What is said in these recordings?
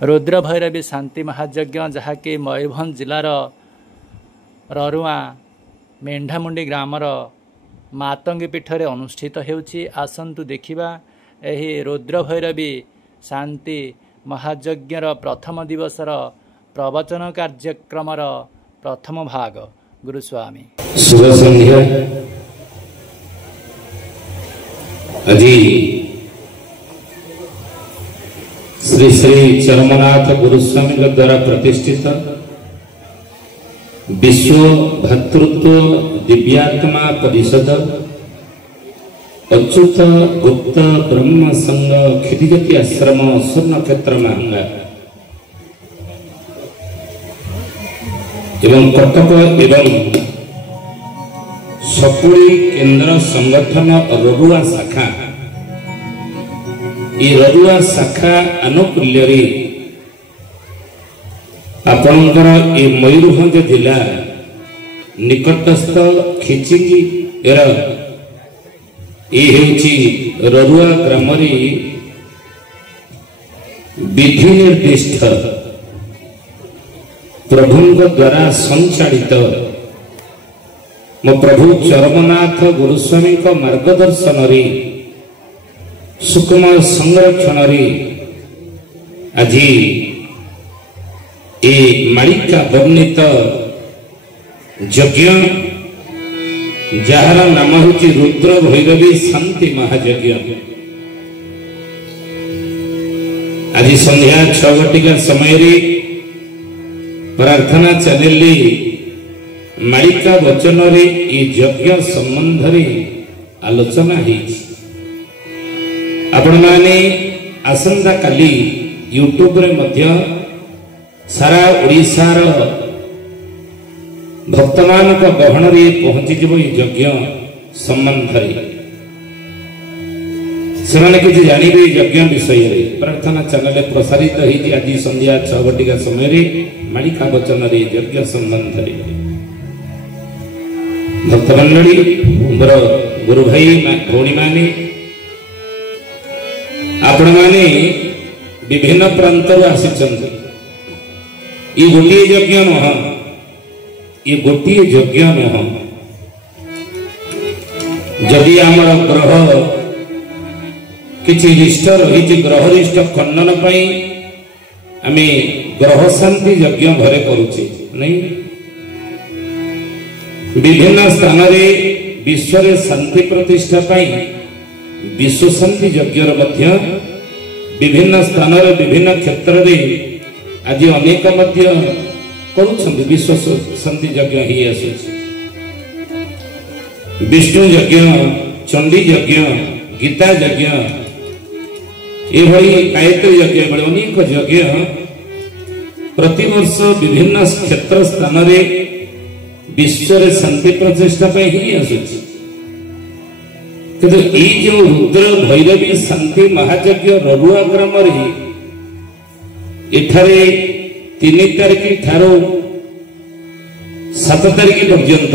रुद्र भैरवी शांति महायज्ञ जहाँकि मयूरभंज जिलार ररुआ मेंढामुंडी ग्रामर मातंगी पीठरे अनुष्ठित होउछि। आसंतु देखिबा एही रुद्र भैरवी शांति महायज्ञर प्रथम दिवसर प्रवचन कार्यक्रमर प्रथम भाग गुरुस्वामी। शुभ संध्या। अजी श्री श्री चरमनाथ गुरुस्वामी द्वारा प्रतिष्ठित विश्व भ्रातृत्व दिव्यात्मा परिषद अच्युत गुप्त ब्रह्म संघ क्षितिज्योति आश्रम स्वर्ण क्षेत्र महंगा एवं कटक एवं सकुड़ी केंद्र संगठन ररुआ शाखा ररुआ शाखा आनुकूल्य आपणकर ये मयूरभंज जिला निकटस्थ खिचिंगी ररुआ ग्राम विधि निर्दिष्ट प्रभु द्वारा संचालित मो प्रभु चरमनाथ गुरुस्वामी मार्गदर्शन सुकुमार संरक्षण आज ये मालिका वर्णित यज्ञ जार नाम हूँ रुद्र भैरवी शांति महायज्ञ आज संध्या 6 घटिका समय प्रार्थना चलेली मालिका वचन रे यज्ञ संबंध रे आलोचना होइछि। आपण माने आसंता काली यूट्यूब रे मध्य सारा ओडिशार भक्तमान गहन रे पहुंची जीव यज्ञ संबंध रे से किसी जानवे यज्ञ विषय रे प्रार्थना चैनल प्रसारित होती। आज संध्या 6 घटिका समय मालिका वचन रे यज्ञ संबंध रे भक्तमंडली मोर गुरु भाई भौणी माने आपण माने विभिन्न प्रांत आसिचंती। ये गोटे यज्ञ नह ये गोटे यज्ञ नह जदि आमर ग्रह किछि रिष्ट रही ग्रह रिष्ट खंडन पाई आमे ग्रह शांति यज्ञ घरे करूचे नहीं। विभिन्न स्थान रे विश्व रे शांति प्रतिष्ठा पाई विश्व शांति यज्ञ मध्य विभिन्न स्थान रे विभिन्न क्षेत्र रे आज अनेक मध्य करूछंती विश्व शांति यज्ञ ही आसुछि। विष्णु यज्ञ चंडी यज्ञ गीता यज्ञ एभली गायत्री यज्ञ एभली अनेक यज्ञ प्रतिवर्ष विभिन्न क्षेत्र स्थान रे विश्व रे शांति प्रतिष्ठा पे ही आसुछि। किंतु ए जो रुद्र भैरवी शांति महायज्ञ ररुआ ग्राम रे एठारे 3 तारिख ठारो 7 तारिख पर्यंत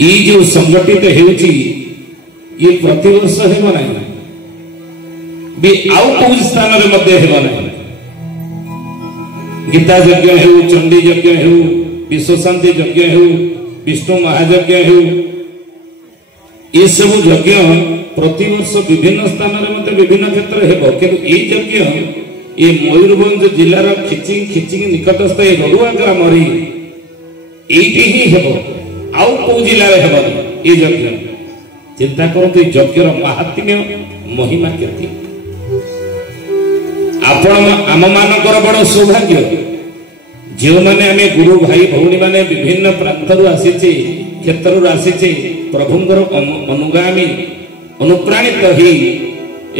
ये जो संगठित हेउची ये प्रतिवर्ष हेबो नै भी आउ को स्थान रे मध्य हेबो नै। गीता यज्ञ हेउ चंडी यज्ञ हेउ विश्व शांति यज्ञ हेउ विष्णु महायज्ञ हेउ ये सब यज्ञ प्रतिवर्ष विभिन्न स्थान रे मध्य विभिन्न क्षेत्र हेबो। किंतु ए यज्ञ ये मयूरभंज जिलार खिचिंग निकटस्थ ए ररुआ ग्राम रे एठी ही हेबो आउ को जिला रे हेबो ए यज्ञ। चिंता करते यज्ञर महात्म्य महिमा केते आपण आम मानकर बड़ सौभाग्य जो माने आमे गुरु भाई भौणी माने विभिन्न प्रांतरु आसीचे क्षेत्ररु आसीचे प्रभुंकर अनुगामी अनुप्राणित ही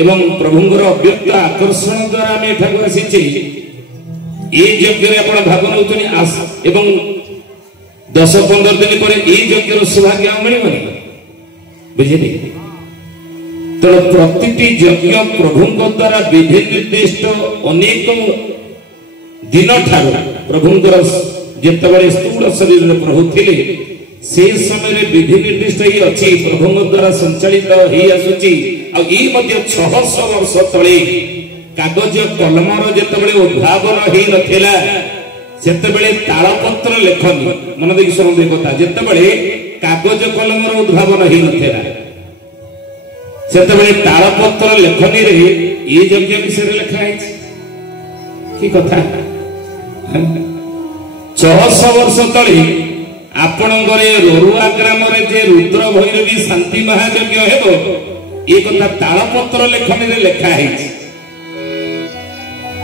एवं प्रभुंकर अव्यक्त आकर्षण द्वारा आमे एठाକୁ आसीचे ए यज्ञ रे आपण भाग नउतनी एवं 10-15 दिन पर ए यज्ञर सौभाग्य मिलिबनी बुझिले। तो प्रतिटी यज्ञ प्रभु द्वारा विधि निर्दिष्ट अनेक दिन ठार प्रभुंकर जितेबाला स्थूल शरीर में प्रभु थिले से समय विधि निर्दिष्ट ही अच्छी प्रभु द्वारा संचालित ही आसुची। आ 600 वर्ष तले कागज कलमर जितेबाला उद्भावन हो नथिला सेतेबेले तालपत्र लेखनी मन देखि शुणु कथा जितेबाला कागज कलमर उद्भावन हो नथिला सेतेबेले तालपत्र लेखनी रे ये यज्ञ विषय लिखा है कि कथा 600 वर्ष तले आपणकर रोरुआ ग्राम जे रुद्र भैरवी शांति महायज्ञ हेबो ये कथा तालपत्र लेखनी रे लिखा है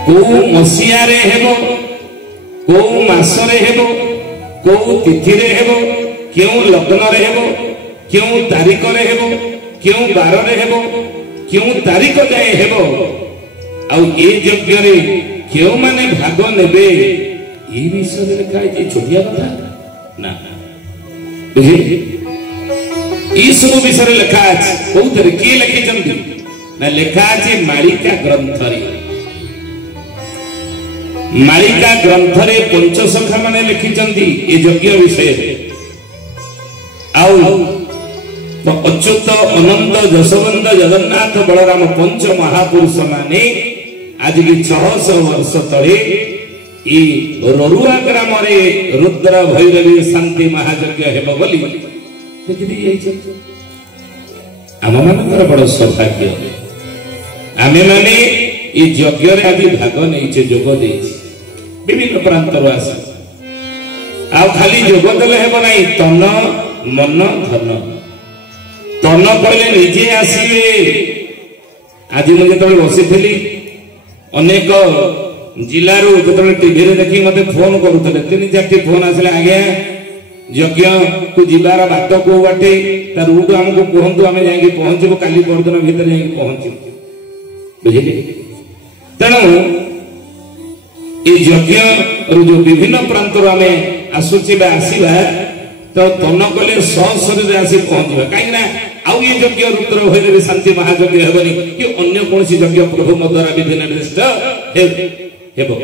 को मसीहा रे हेबो को मासरे हेबो को तिथि रे हेबो क्यों लग्न रे हेबो क्यों तारीख रे हेबो क्यों बार रे हेबो क्यों तारीख जाए हेबो आ ये यज्ञ रे क्यों माने भाग नेबे ये विषय लिखा है छोटिया कथा ना बुझे ई सब विषय लिखा है कोथरे के लिखि जंदी ना लिखा है मालिका ग्रंथ रे मालिका ग्रंथ रे पंचसखा माने लिखि जंदी ए यज्ञ विषय आउ अच्युत अनंत जशवंत जगन्नाथ बलराम पंच महापुरुष माने आज की 600 वर्ष तले ई रोरुआ ग्राम रे रुद्र भैरवी शांति महायज्ञ हेबो बोली देखि दी आम मानकर बड़ सौभाग्य आमे माने ई यज्ञ रे आज भाग नैचे जोग देछि विभिन्न प्रांतर आस आ खाली जोग देले हेबो नै तन मन धन तन पड़े निजे आसवे आज मुझे तो बसी अनेक जिलू जो टीवी देखी मत फोन करुले 3-4 फोन आसले आज्ञा यज्ञ को जीवार बाट को बाटे रूट आमको कहतु आम जा पहुंचबू काली परदिन भितर जा पहुंचू बुझे तेणु ये यज्ञ जो विभिन्न प्रांतर आम आसुचे आसवा तो तन कले शरीर आसी पहुंचवा कहीं आउ ये यज्ञ रुद्र भैरवी शांति महायज्ञ हेबनी कि अन्य कौन यज्ञ प्रभु द्वारा विधि निर्दिष्ट हेबो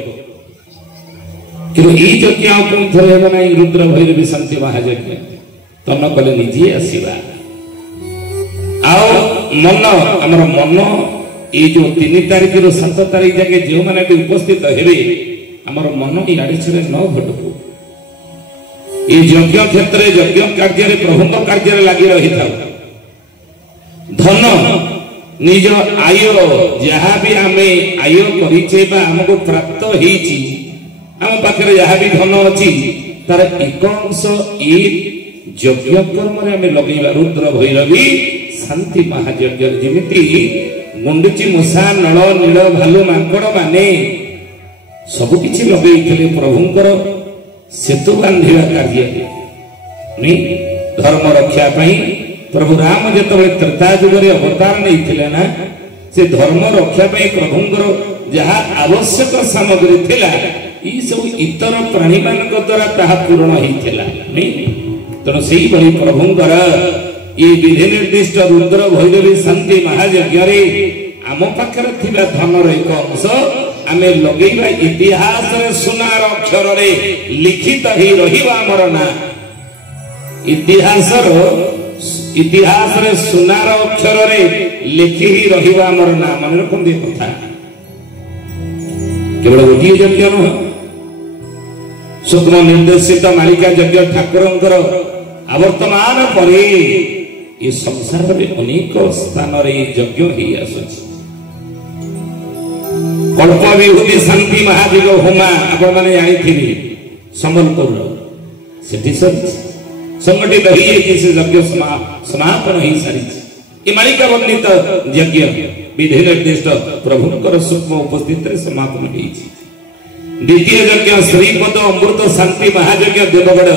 कि ये यज्ञ कौन थरे हेबो नै रुद्र भैरवी शांति महायज्ञ तन कले निजे आसीबा आउ मन हमर मन ये जो 3 तारीख रो 7 तारीख जाके जो माने उपस्थित हेबे हमर मन ई आड़ी छरे न घटबो ये यज्ञ क्षेत्र यज्ञ कार्य प्रभु कार्य लगी रही था धन निज आय जहाँ भी आम आय करमको प्राप्त होती आम पाखे जहाँ भी धन अच्छी तार एक अंश ये यज्ञ कर्म आम लगे रुद्र भैरवी शांति महायज्ञ जमी गुंडुची मूषा नल नील भालु माकड़ माने सबकि लगे प्रभुंकर सेतु बांधा कार्य धर्म रक्षा प्रभु राम जिते त्रेता जुगे अवतार नहीं ना से धर्म रक्षा प्रभुंर जहाँ आवश्यक सामग्री थिला ई सब इतर प्राणी मान द्वारा ताहा पूर्ण होता तेणु से प्रभुंर ये विधि निर्दिष्ट रुद्र भैरवी शांति महायज्ञ आम पाखे धनर एक अंश आमे लगेगा इतिहास रे सुनार अक्षर रे लिखित ही रहिबा हमर ना इतिहास रे सुनार अक्षर रे लिखि ही रहिबा हमर ना मन रखन दे कथा केवल गोटी यज्ञ न सूक्ष्म निर्देशित मालिका यज्ञ ठाकुरंकर आवर्तमान परे ये संसार में अनेक स्थान रे यज्ञ ही आसुछि कल्प विभूति शांति महादिग होमा आपण माने जानी संबलपुर से संगठित ही से यज्ञ समापन हो सारी ये मालिका वर्णित यज्ञ विधि निर्दिष्ट प्रभुंकर सूक्ष्म उपस्थित समापन हो द्वितीय यज्ञ श्रीपद अमृत शांति महायज्ञ देवगढ़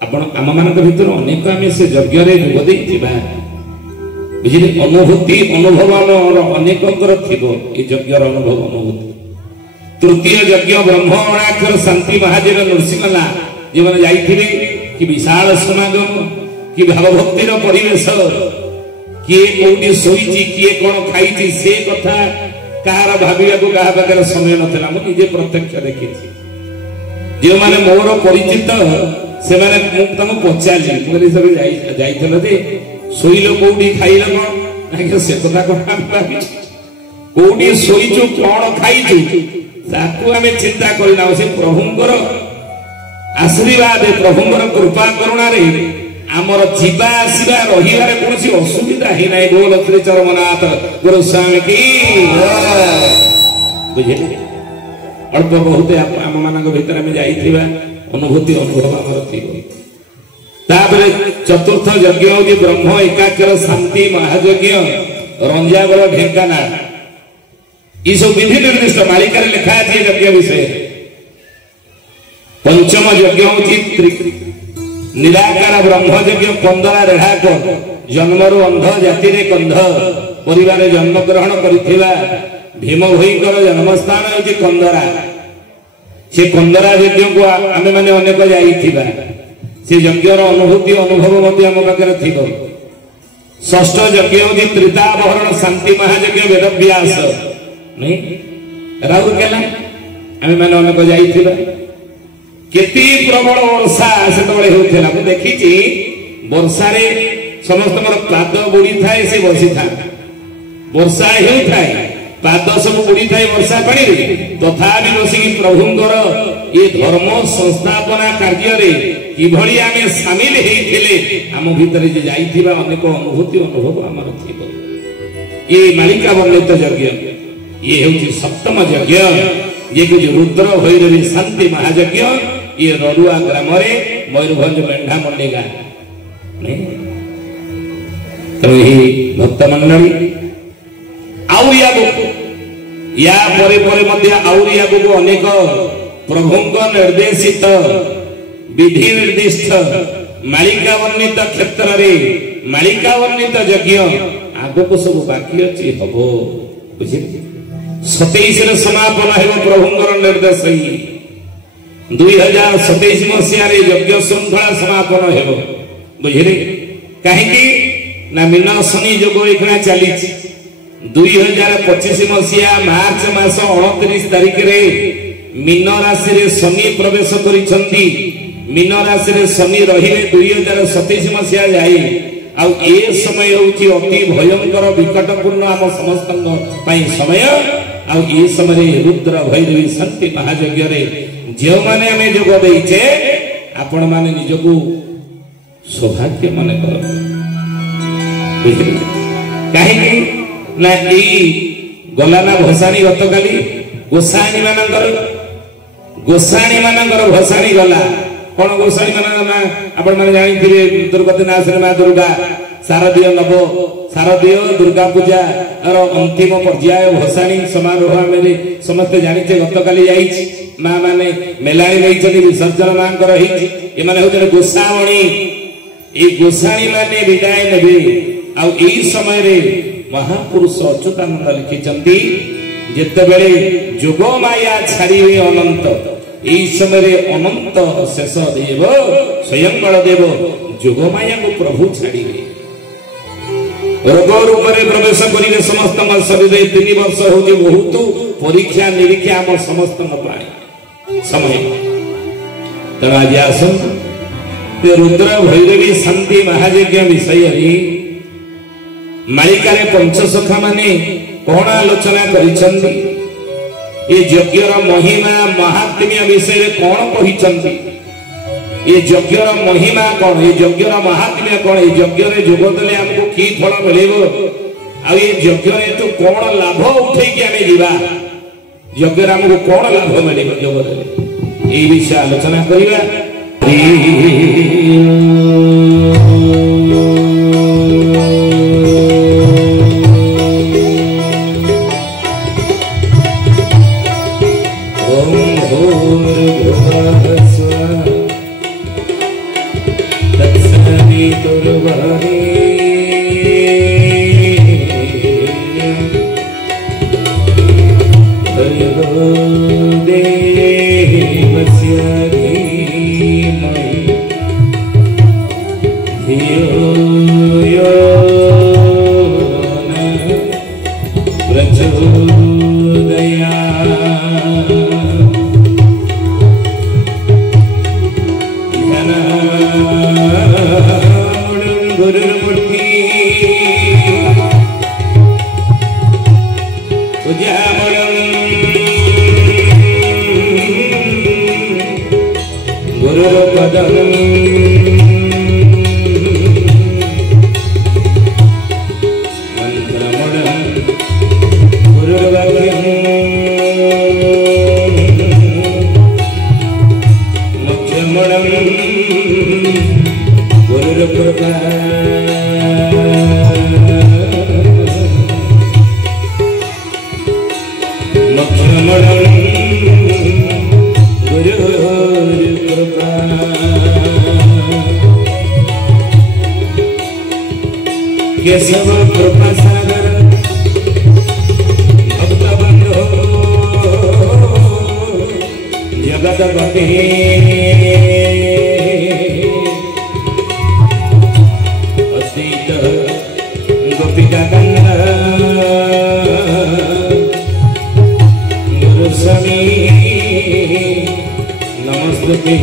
आपण आम मान भर अनेक आम से यज्ञ जोग देवा बुझे अनुभूति अनुभव अनेक यज्ञ अनुभव अनुभूति तृतीय यज्ञ ब्रह्म अणाक्षर शांति महायज्ञ नृसिंहला जो मैंने जाइए कि विशाल समागम कि भावभक्तिर परिवेश किए कौटी शोची किए कौन खाई से कथा कहार भाविया क्या पाखे समय नाला मुझे प्रत्यक्ष देखी जो मैंने मोर परिचित से पचारि सब जाइल शोल कौटी खाइल कौन से कथा कौन कोडी सोईचु कोण खाइचु ताकू आमे चिंता करना से प्रभुंकर आशीर्वाद प्रभुंकर कृपा करुणा रे आमर जीवा आसीबा रहिबार कोनसी असुविधा ही नै। बोल श्री चरमनाथ गुरु स्वामी की बुझिले अल्प बहुत आम मानक भीतर में जाइथिबा अनुभूति अनुभव हमर थिबो। तापर चतुर्थ यज्ञ होगी ब्रह्म एकाकर शांति महायज्ञ रंजागड़ ढेंकाना ये सब विधि निर्दिष्ट मालिका लिखा है यज्ञ विषय। पंचम यज्ञ होगी निराकार ब्रह्म यज्ञ कंदरा रेढ़ाक जन्मरु अंध जाति रे कंध परिवार जन्म ग्रहण करिथिबा भीम भईकर जन्मस्थान होगी कंदरा। से कंदरा यज्ञ को आमे माने अनेक जाइथिबा से यज्ञर अनुभूति अनुभव मध्य आम पाखे थी। षष्ठ यज्ञ होगी त्रितावहरण शांति महायज्ञ वेदव्यास नहीं राउरकेला आमे माने अनेक जाइथिबा केती प्रबल वर्षा सेतबेले होउथला मु देखिछि वर्षा रे समस्तकर पाद बुड़ी थाए से बसी था वर्षा हेउथाए पाद सब बुड़ी थाए वर्षा पानी रे तथापि बसी प्रभुंकर ये धर्म संस्थापना कार्य रे किभଳି आमे शामिल हेइथिले आम भितर जे जाइथिबा अनेक अनुभूति अनुभव हमर थिबो। ये मालिका वर्णित यज्ञ ये होची सप्तम यज्ञ ये कि रुद्र भैरवी शांति महायज्ञ ये ररुआ ग्राम रे मयूरभंज मेंढा मंडी गाँ नहीं तो यही भक्त मंडली या परे परे मध्य आउरिया को अनेक प्रभुंक निर्देशित विधि निर्दिष्ट मालिका वर्णित क्षेत्र रे मालिका वर्णित यज्ञ आगो को सब बाकी अछि हबो बुझि 27 रे समापन हेबो प्रभुंकर निर्देश 2027 मसिया रे यज्ञ श्रृंखला समापन हेबो बुझिले काहेकि ना मीन शनि जोग एखना चली 2025 मसिया मार्च मास 29 तारिख रे मीन राशि रे शनि प्रवेश करिसंती। मीन राशि रे शनि रहिबे 2027 मसिया जाई आ ए समय होची अति भयंकर विकटपूर्ण आम समस्त पई समय आ ए समय रुद्र भैरवी शांति महायज्ञ रे जो माने हमें जोग देइछे आपण माने निजको सौभाग्य माने कर काहे ना ई गलाना भसाणी गतकाली गोसाणी मानकर भसाणी गला कौन गोसाणी मान आपण माने जानि थिबे दुर्गति नाश मा दुर्गा शारदीय नव शारदीय दुर्गा पूजा और अंतिम पर्याय भसाणी समारोह मेरे समस्त जानिचे गतकाली जाइछि मां माने मेलाणी रहिछथि विसर्जन मांकर हिछि ए माने होते गोसावणी ए गोसाणी माने विदाय नेबे आ एई समय रे महापुरुष अच्युतानंद लिखिचंती जेतेबेले जोग माया छाड़िबे अनंत एई समय रे अनंत शेष देव स्वयं बलदेव जोग माया को प्रभु छाड़िबे रोग रूप रे प्रवेश करिवे समस्त शरीर 3 वर्ष होजे बहुत परीक्षा निरीक्षा हम समस्त पाए समय तब आज आसन रुद्र भैरवी शांति महायज्ञ विषय रे मालिका रे पंचसखा माने कोण आलोचना करिसंती ये यज्ञर महिमा महात्म्य विषय कोण कहिसंती ये यज्ञर महिमा कोण ये यज्ञर महात्म्य कोण ये यज्ञ रे जोग देले हमको की फल मिलेबो आ ये यज्ञ रे तो कोण लाभ उठै कि हमें जीवा यज्ञ रे हमको कोण लाभ मिलेबो जोग देले ए विषय आलोचना करिवा। चिंतामणं गुरुपदं मंत्रमणं गुरुर्वाक्यं मोक्षमणं गुरुर्कृपा केशव कृपा सागर भक्त बंधु जगतपति असीत गोपिका कंद गुरुस्वामी नमस्ते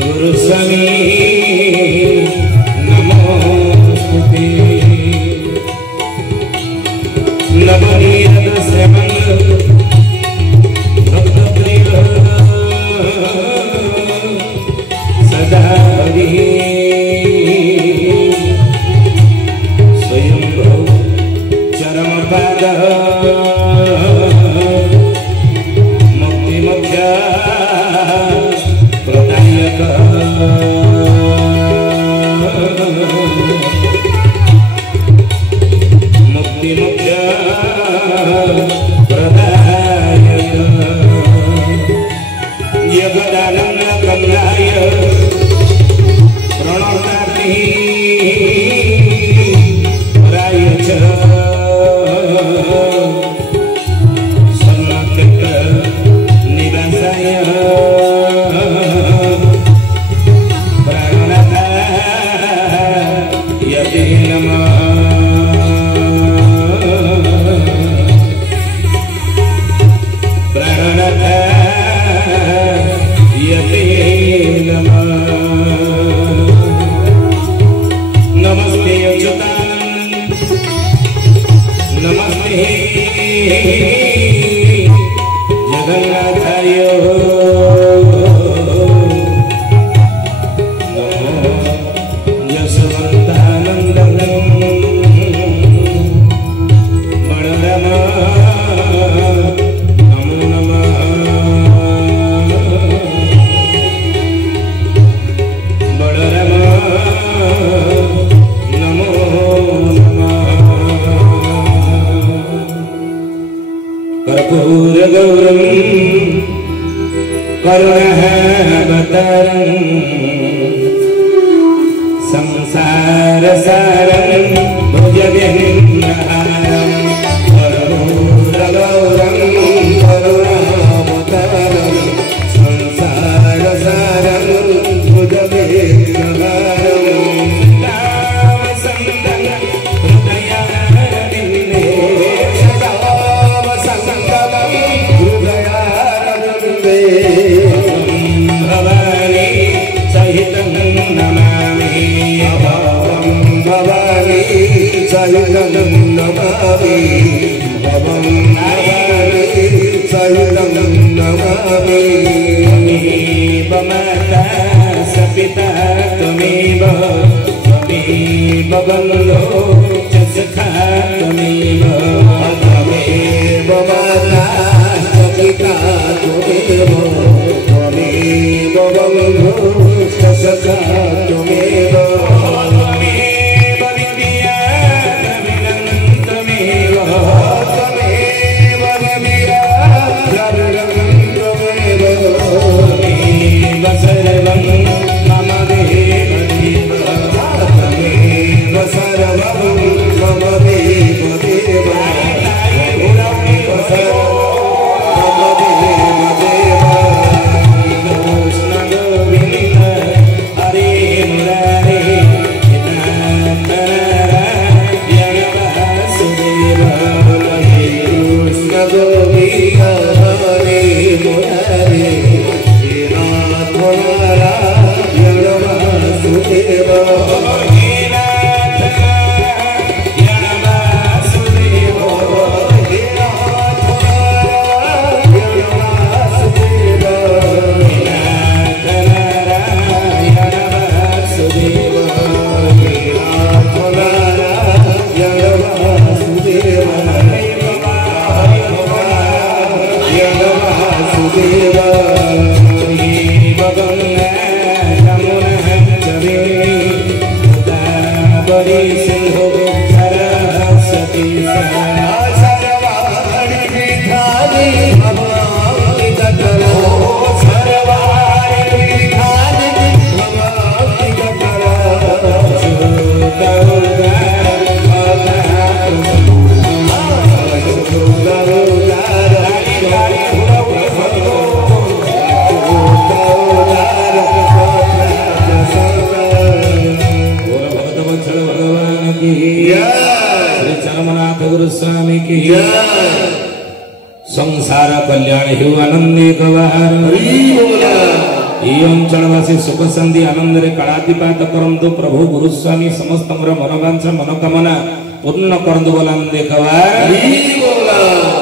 गुरुस्वामी नमोस्तुते नवनीत श्रवण भक्तप्रिय सदा हरि स्वयं चरम पाद मुक्ति मोक्ष प्रदायक मुक्ति मोक्ष प्रदायक जगदानंद कमलाय प्रणताति राय च सन्नत निवासाय नमस्ते अच्युतानंद नमस्ते जगन्नाथाय नमो यशवन्तानन्दं बलराम नमो नमः बलराम नमो नमः कर्पूरगौरं करुणावतारं संसारसारं भुजगेन्द्रहारं कर्पूरगौरं करुणावतारं संसारसारं भुजगेन्द्रहारं रामचन्द्रं हृदयारविन्दे रामचन्द्रं हृदयारविन्दे भवानी सहितं नमामि भवानी सहितं नमामि भवानी सहितं नमामि त्वमेव माता स पिता त्वमेव त्वमेव बन्धो च सखा त्वमेव त्वमेव माता स पिता त्वमेव त्वमेव बन्धो च सखा त्वमेव त्वमेव विद्या द्रविणं त्वमेव त्वमेव विद्या द्रविणं त्वमेव त्वमेव सर्वं मम देव देव त्वमेव सर्वं मम देव देव त्वमेव सर्वं मम देव देव कृष्ण गोविन्द हरे मुरारी सागरी सिंधु गुप्तर सती सरवाणी विधानी भवानी जगरो सरवाणी विधानी भवानी जगरो श्री चरमनाथ गुरु स्वामी की संसार कल्याण हेउ आनंदे गवार अंचलवासी सुख शांति आनंद रे कलातिपात करंतु प्रभु गुरुस्वामी समस्त मनोवांछा मनोकामना पूर्ण करंतु बोलांदे गवार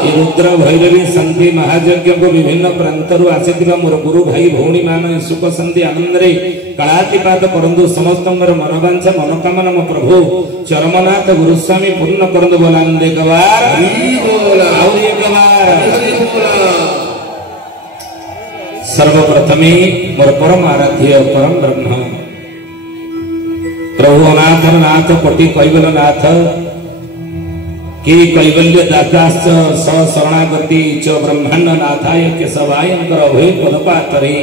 रुद्र भैरवी शांति महायज्ञ को विभिन्न प्रांतरु आसीथिबा मोर गुरु भाई भौणी मान सुख शांति आनंद रे कलातिपात करंतु समस्त मनोवांछा मनोकामना मो प्रभु चरमनाथ गुरुस्वामी पूर्ण करंतु बोलांदे गवार सर्वप्रथमे मोर परम आराध्य परम ब्रह्म प्रभु अनाथ नाथ कोटि कैवल नाथ के कैवल्य दाताश्च स शरणागति च ब्रह्मांड नाथाय केशवायंकर अभय पदपातरे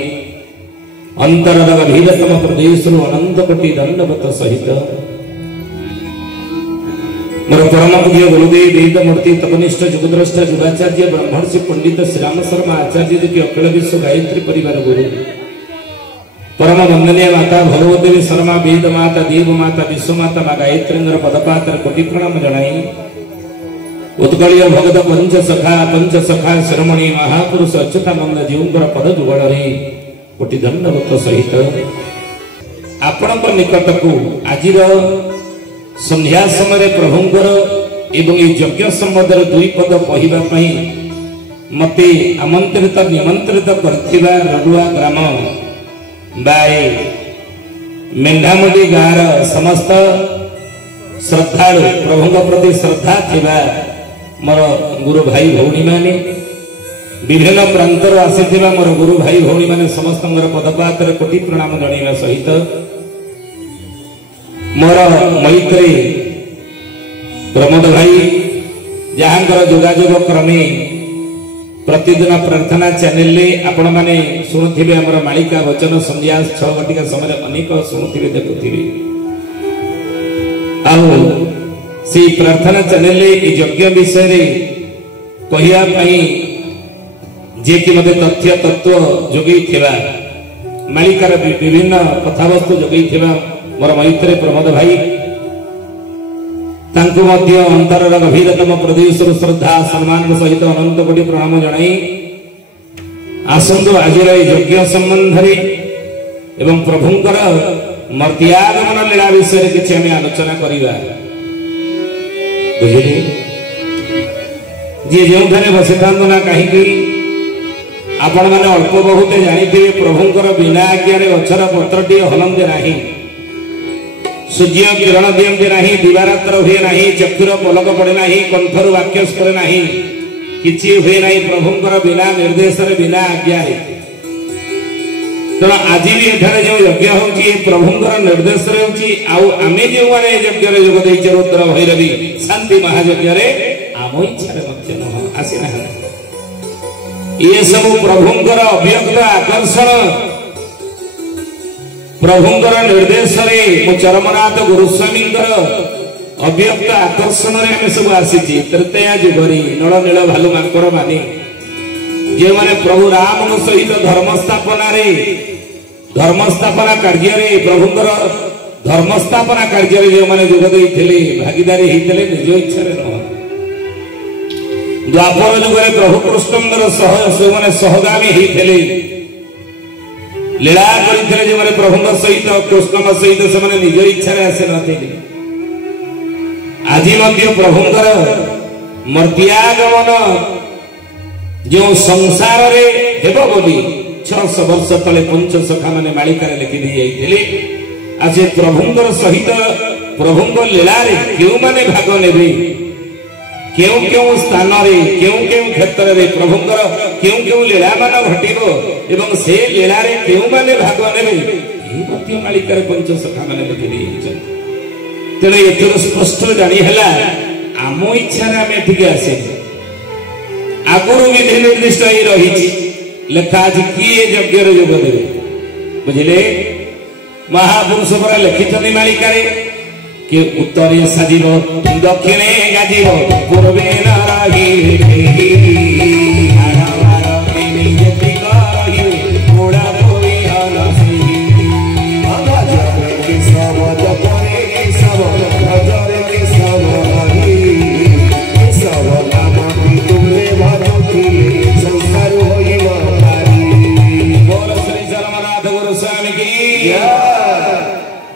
अंतरर गभीरतम प्रदेश अनंत कोटि दंडवत सहित मोर परम पूज्य गुरुदेव वेदमूर्ति तपनिष्ठ जुगद्रष्टा जुगाचार्य ब्रह्मर्षि पंडित श्री राम शर्मा आचार्य जी के अखिल विश्व गायत्री परिवार गुरु परम वंदनीय माता भगवती शर्मा वेद माता देव माता विश्व माता माँ गायत्री पदपात्र कोटि प्रणाम जनाई उत्कलीय भगत पंच सखा शिरोमणि महापुरुष अच्युतानंद जीवंकर पद जुगल कोटि दंडवत सहित आपण निकट को आज संध्या समय प्रभुंकर एवं यज्ञ संबंध दुई पद कहवाई मते आमंत्रित निमंत्रित करथिबा रडुआ ग्राम बाए मेंढामुंडी गाँव समस्त श्रद्धालु प्रभुंक प्रति श्रद्धा थिबा मोर गुरु भाई भौणी माने विभिन्न प्रांतर आसीथिबा मोर गुरु भाई भौणी माने समस्त पदपात्र कोटि प्रणाम जणाइबा सहित मोर मैत्री प्रमोद भाई जहांकर जोगाजोग क्रमे प्रतिदिन प्रार्थना चैनल आपण माने शुणुथिबे हमर मालिका वचन संध्या 6 घटिका समय अनेक शुणुथिबे देखुथिबे आउ से प्रार्थना चैनल यज्ञ विषय रे कहिया पई जे कि मते तथ्य तत्व जोगई थिबा मालिकार विभिन्न कथावस्तु जोगई थिबा मोर मैत्री प्रमोद भाई तांको मध्य अंतरर गभीरतम प्रदेश श्रद्धा सम्मान सहित अनंत कोटि प्रणाम जणाई आसंतु आज यज्ञ संबंध एवं प्रभुंकर मर्त्यागमन लीला विषय किसी आम आलोचना करवा बुझे जी जो बसी था ना कहीं आपण मैंने अल्प बहुत जानी प्रभुंकर बिना आज्ञा गछर पत्रटी हलंदे ना सूर्य किरण दियंती नहीं दिवारात्र हुए नहीं चक्षुर पलक पड़े नहीं कंठर वाक्य स्फुरे नहीं किछि हुए नहीं प्रभुंकर बिना निर्देश बिना आज्ञा तेना आज भी एठारे जो यज्ञ होची प्रभुंकर निर्देश होची आउ आमे जो माने यज्ञ रे जोग देइछ रुद्र भैरवी शांति महायज्ञ रे आम इच्छा रे मध्य न आसी ना ये सब प्रभुंकर अव्यक्त आकर्षण प्रभुंकर निर्देश रे मो चरमनाथ गुरुस्वामी अव्यक्त आकर्षण रे हम सब आसी तृतीया जुगरी नल नील भालु मांकर माने जे माने प्रभु राम सहित धर्मस्थापना कार्य रे प्रभुंकर धर्मस्थापना कार्य रे जे माने जोग देइथिले भागीदारी हेइथिले निज इच्छा रे न द्वापर जुग रे प्रभु कृष्णंकर से माने सहगामी हेइथिले लीला करथिले जे माने प्रभुंकर सहित कृष्णଙ୍କ सहित से माने निज इच्छा रे आसे नथिले आज मध्य प्रभुंकर मर्त्यागमन जो संसार रे हेबो बोली 600 वर्ष तले पंच सखा माने मालिका रे लिखि दी जाइथिले आज प्रभुंकर सहित प्रभुंक लीला रे केउ माने भाग नेबे केउ केउ स्थान रे केउ केउ क्षेत्र रे प्रभुंकर केउ केउ लीला मान घटिबो एवं से लीला रे केउ माने भाग नेबे एही मध्य मालिका रे पंच सखा माने लिखि दी जाइछन तेणु एथर स्पष्ट जानी है आम इच्छा आम एठिक आसे आगुरी विधि निर्दिष्ट रही लेखा आज किए यज्ञ जोग देवे बुझे महापुरुष पर लिखिं मालिका कि उत्तरे साजिब दक्षिणे गाजिब पूर्वे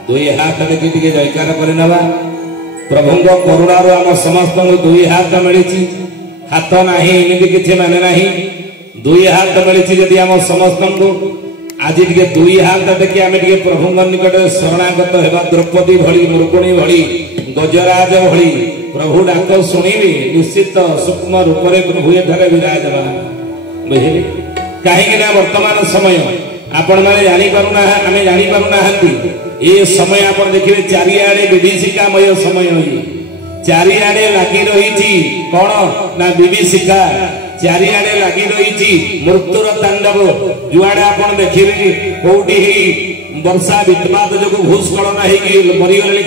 दुई हाथ देखी जयकार करना प्रभु करुणार आम समस्त दुई हाथ मिली हाथ ना किसी माने ना दुई हाथ मिली जदि आम समस्त को आज टे दुई हाथ देखिए आम टे प्रभु निकट शरणागत होगा द्रौपदी भली मृगुणी भली गजराज भली प्रभु डाक शुणवे निश्चित सूक्ष्म रूप से प्रभु एठारे विराजमान बुझे कहीं वर्तमान समय आपण मैंने जानीपारूना आम जानीपारूना ये समय आप देखिए चारिआडे विभीषिकामय समय चारिआडे लगी रही कौन ना विभीषिका चारिआडे लगी रही मृत्युर तांडव जुआड़े आप देखिए कौटी वर्षा वित्पात जो भूस्खलन मरीगले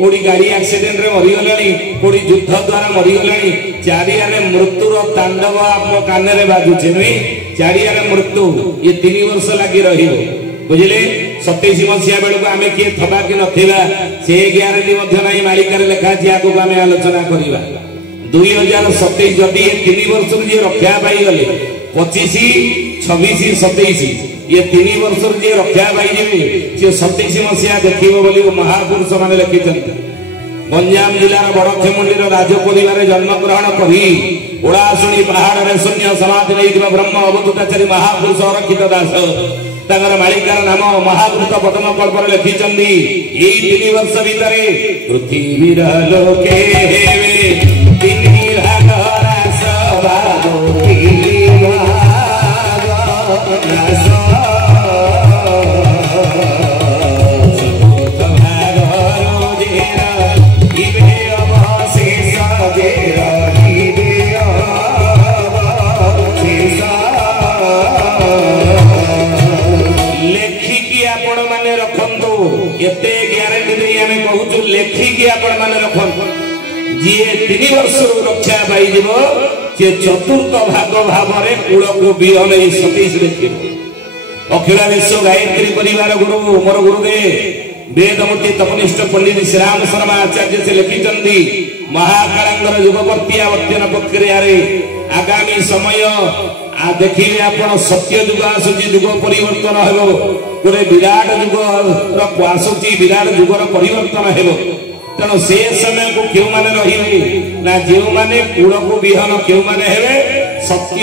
कौटी गाड़ी एक्सीडेंट रे मरीगले कौटी युद्ध द्वारा मरीगले चारिआडे मृत्युर तांडव आप कान में बाजुचे नुई चारिआडे मृत्यु ये 3 वर्ष लगी रही बुझे 27 मसीहा बेलू आम किए थबा कि नथिबा से ग्यारंटी ना मालिकार लेखा आगे आम आलोचना करवा 2027 जदि 3 वर्ष जी रक्षा पाई गले 25 26 27 ये 3 वर्ष जी रक्षा पाई सी 27 मसीहा देखो महापुरुष मान लिखिं गंजाम जिलार बड़खेमुंडीर राजपरिवार जन्म ग्रहण करी ओड़ाशुणी पहाड़ शून्य समाधि नहीं ब्रह्म अवधूताचारी महापुरुष अरक्षित दास तंगर मालिकार नाम महाभूत पद्म कल्प लिखिं 3 वर्ष भितर पृथ्वी लोके एते ग्यारंटी दे आमे कहूछु लेखिकी आपण माने रखन जे 3 वर्ष रक्षा पाई जीवो जे चतुर्थ भाग भावरे कूल को बिहन 27 देखिबो अखिल विश्व गायत्री परिवार गुरु मोर गुरुदेव वेदमूर्ति तपनिष्ठ पंडित श्री राम शर्मा आचार्य से लिखिचंदी महाकालांगर युगवर्ती आवर्तन प्रक्रिया रे आगामी समय आ देखिए आपण सत्य युग आसुची युग परिवर्तन हेबो गोटे विराट युग आसुची विराट युगर परिवर्तन हेबो तेणु से समय को क्यों माने रहिबे ना जो माने कूल को बिहन क्यों माने हेबे सत्य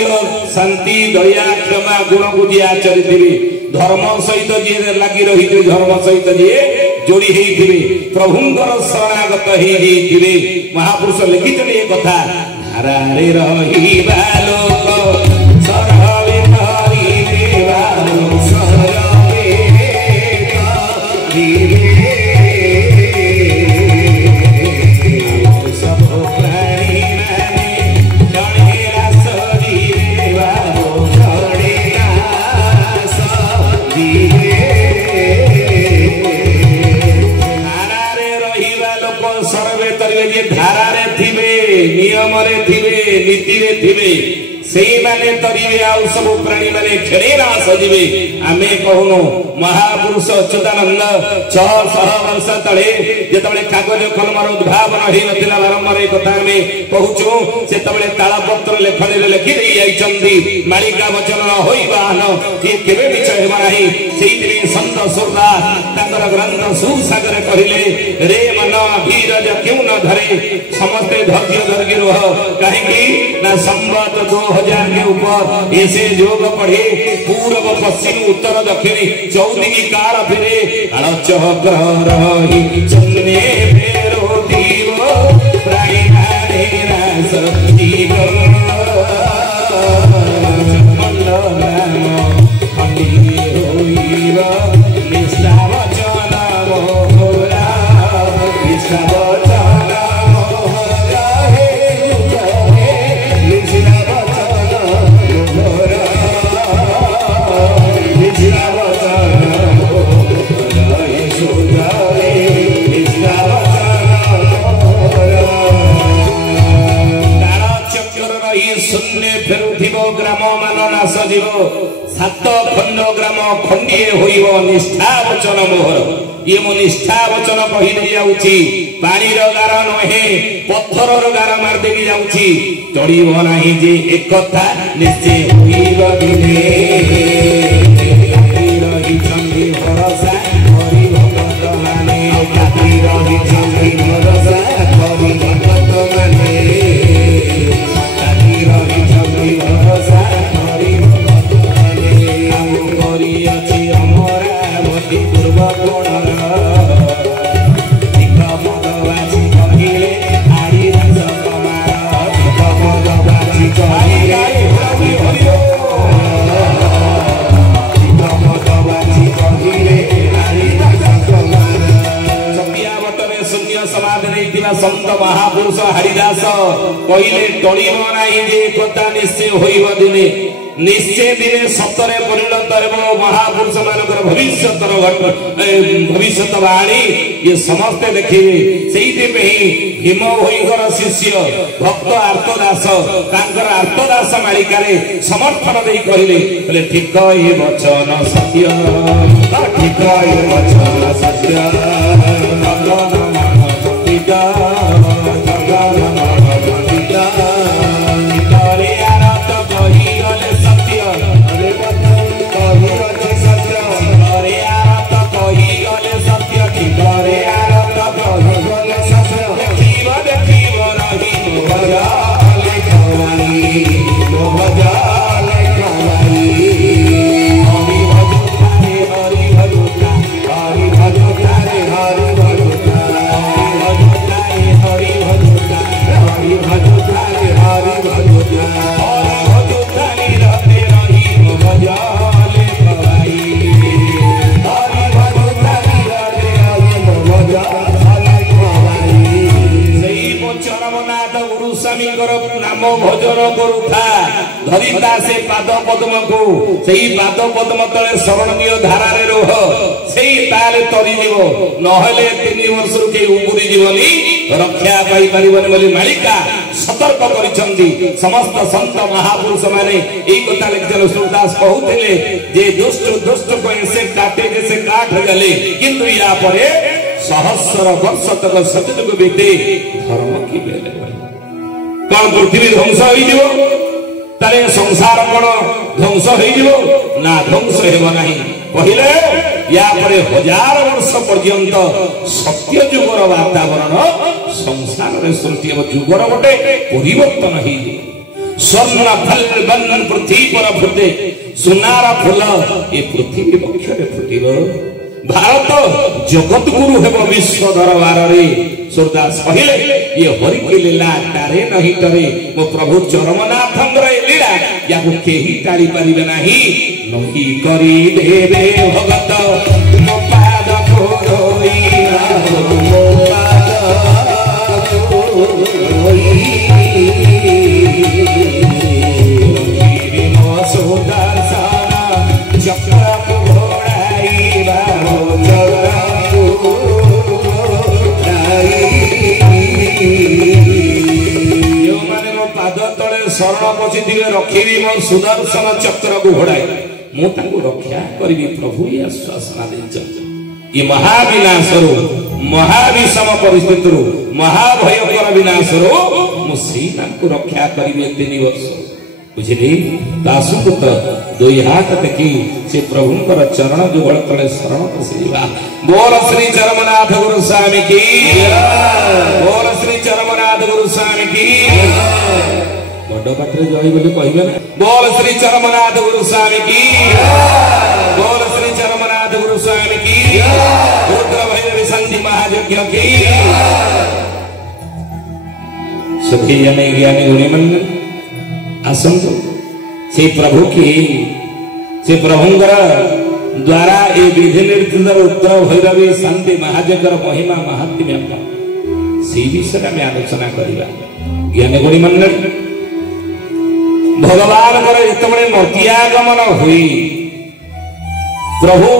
शांति दया क्षमा गुण को जी आचरिथिबे धर्म सहित जी लगी रही धर्म सहित जी जोड़ी हेइथिबे प्रभुंकर शरणागत हेइथिबे महापुरुष लिखिछन ए कथा धारा रे रहिबा लोक सरवे करिबा सरवे करिबे सब प्राणी माने जणेरा सजीवा जणेरा सजीवे धारा रे रहिबा लोक सरवे करिबे जे धारा रे थिबे नियम रे थिबे नीति रे थिबे सेई माने तरिवे आउ सब प्राणी माने खेरेरा सजीवे आमे कहूनो महापुरुष अच्युतानंद 600 वर्ष तले जेतबेले कागज कलमर उद्भावन हेइ नथिला बारंबार ए कथा आमे कहूछु सेतबेले ताळपत्र लेखनी रे लिखि देई आइचंदी मालिका वचन होई बाहन कि केबे विच हेबा नाही सेई दिने संत सुरदा तांकर ग्रंथ सुसागर कहिले रे मन धीरज क्यों न धरे समस्त धैर्य धरके रह काहे कि ना संवत 2000 के ऊपर ऐसे योग पढ़े पूर्व पश्चिम उत्तर दक्षिण चौदिगी काल फिरे चक्र रही चलने फेरो दीवो प्राणी रास दीवो होइबा निष्ठा वचन मोरा निष्ठा चलिब 7 खंड ग्राम खंडिए होइब निष्ठा वचन मोहर ये मो निष्ठा वचन कहि जाउछि पानी रो गार नहे पत्थर रो गार मार देकी जाउछि चढ़िब नाही जे एक कथा निश्चय होइब दिने रही चंदी भरोसा करि भगत माने रही चंदी भरोसा करि भगत माने रही चंदी भरोसा करि भगत माने आउ करि अछि अमरा भक्ति पूर्व गुण संत महापुरुष हरिदास कहले टळिब नाही जे कथा निश्चय होइब दिने निश्चय दिने सतरे परिणत हेबो महापुरुष मानकर भविष्यत वाणी ये समस्ते देखिबे सेइते ही भीम होइकर शिष्य भक्त आर्तदास तांकर आर्तदास मालिकारे समर्थन देई कहले ठीक ए वचन सत्य ठीक ए वचन सत्य नाम भजन करुथा धरिता से पाद पद्म को सेही पाद पद्म तले शरणीय धारा रे रोह सेही ताले तरी जीव नहले 3 वर्ष के उपुरी जीवनी रक्षा पाई परिबन बोली मालिका सतर्क करिसंदी समस्त संत महापुरुष माने एई कथा लिखल सूरदास कहउथिले जे दुष्ट को ऐसे काटे जैसे काट गले किंतु या परे सहस्र वर्ष तक सतयुग बीते धर्म की बेले कौन पृथ्वी ध्वंस ताले संसार कौन ध्वंस ना ध्वंस हेबो नाही कहिले या परे 1000 वर्ष पर्यंत सत्य युगर वातावरण संसार रे सृष्टि हेबो युगर गोटे परिवर्तन हे स्वर्ण फल बंधन पृथ्वी पर फुटे सुनार फूल ए पृथ्वी पक्ष रे फुटिबो भारत जगत गुरु हेबो विश्व दरबार रे सूरदास कहले ये हरि की लीला तारे नहीं करे मो प्रभु चरमनाथंग रे लीला याकु केही टाली परिबे नाही नही करी देबे भगत मो पाद कोई मो पाद कोई मो सुदर्शन चक्र घोड़ाई बाहो पाद तले शरण पछी दिले रखिबी मो सुदर्शन चक्र को घोड़ाई मु तांको रक्षा करबी प्रभु ये आश्वासन देछ ये महाविनाशरो महाविषम परिस्थिति रो महाभयकर विनाशरो मु सेई तांको रक्षा करबी 3 वर्ष बुझिली दासुपुत दुई हाथ टेकी से प्रभुंकर चरण जुगल तले शरण पसिबा बोल श्री चरमनाथ गुरु स्वामी की बोल श्री चरमनाथ गुरु स्वामी की बड़ पाटरे जय बोली कहिबे ना बोल श्री चरमनाथ गुरु स्वामी की बोल श्री चरमनाथ गुरु स्वामी की रुद्र भैरवी संधि महायज्ञ की सुखी जने ज्ञानी गुणी मन आसंतु से प्रभु की से प्रभुंकर द्वारा ए विधि निर्दिष्ट रुद्र भैरवी शांति महायज्ञर महिमा महात्म्य से विषय में आलोचना करिबा ज्ञानी गुणी मंडल भगवान कर एतबे मर्त्यागमन हुई प्रभु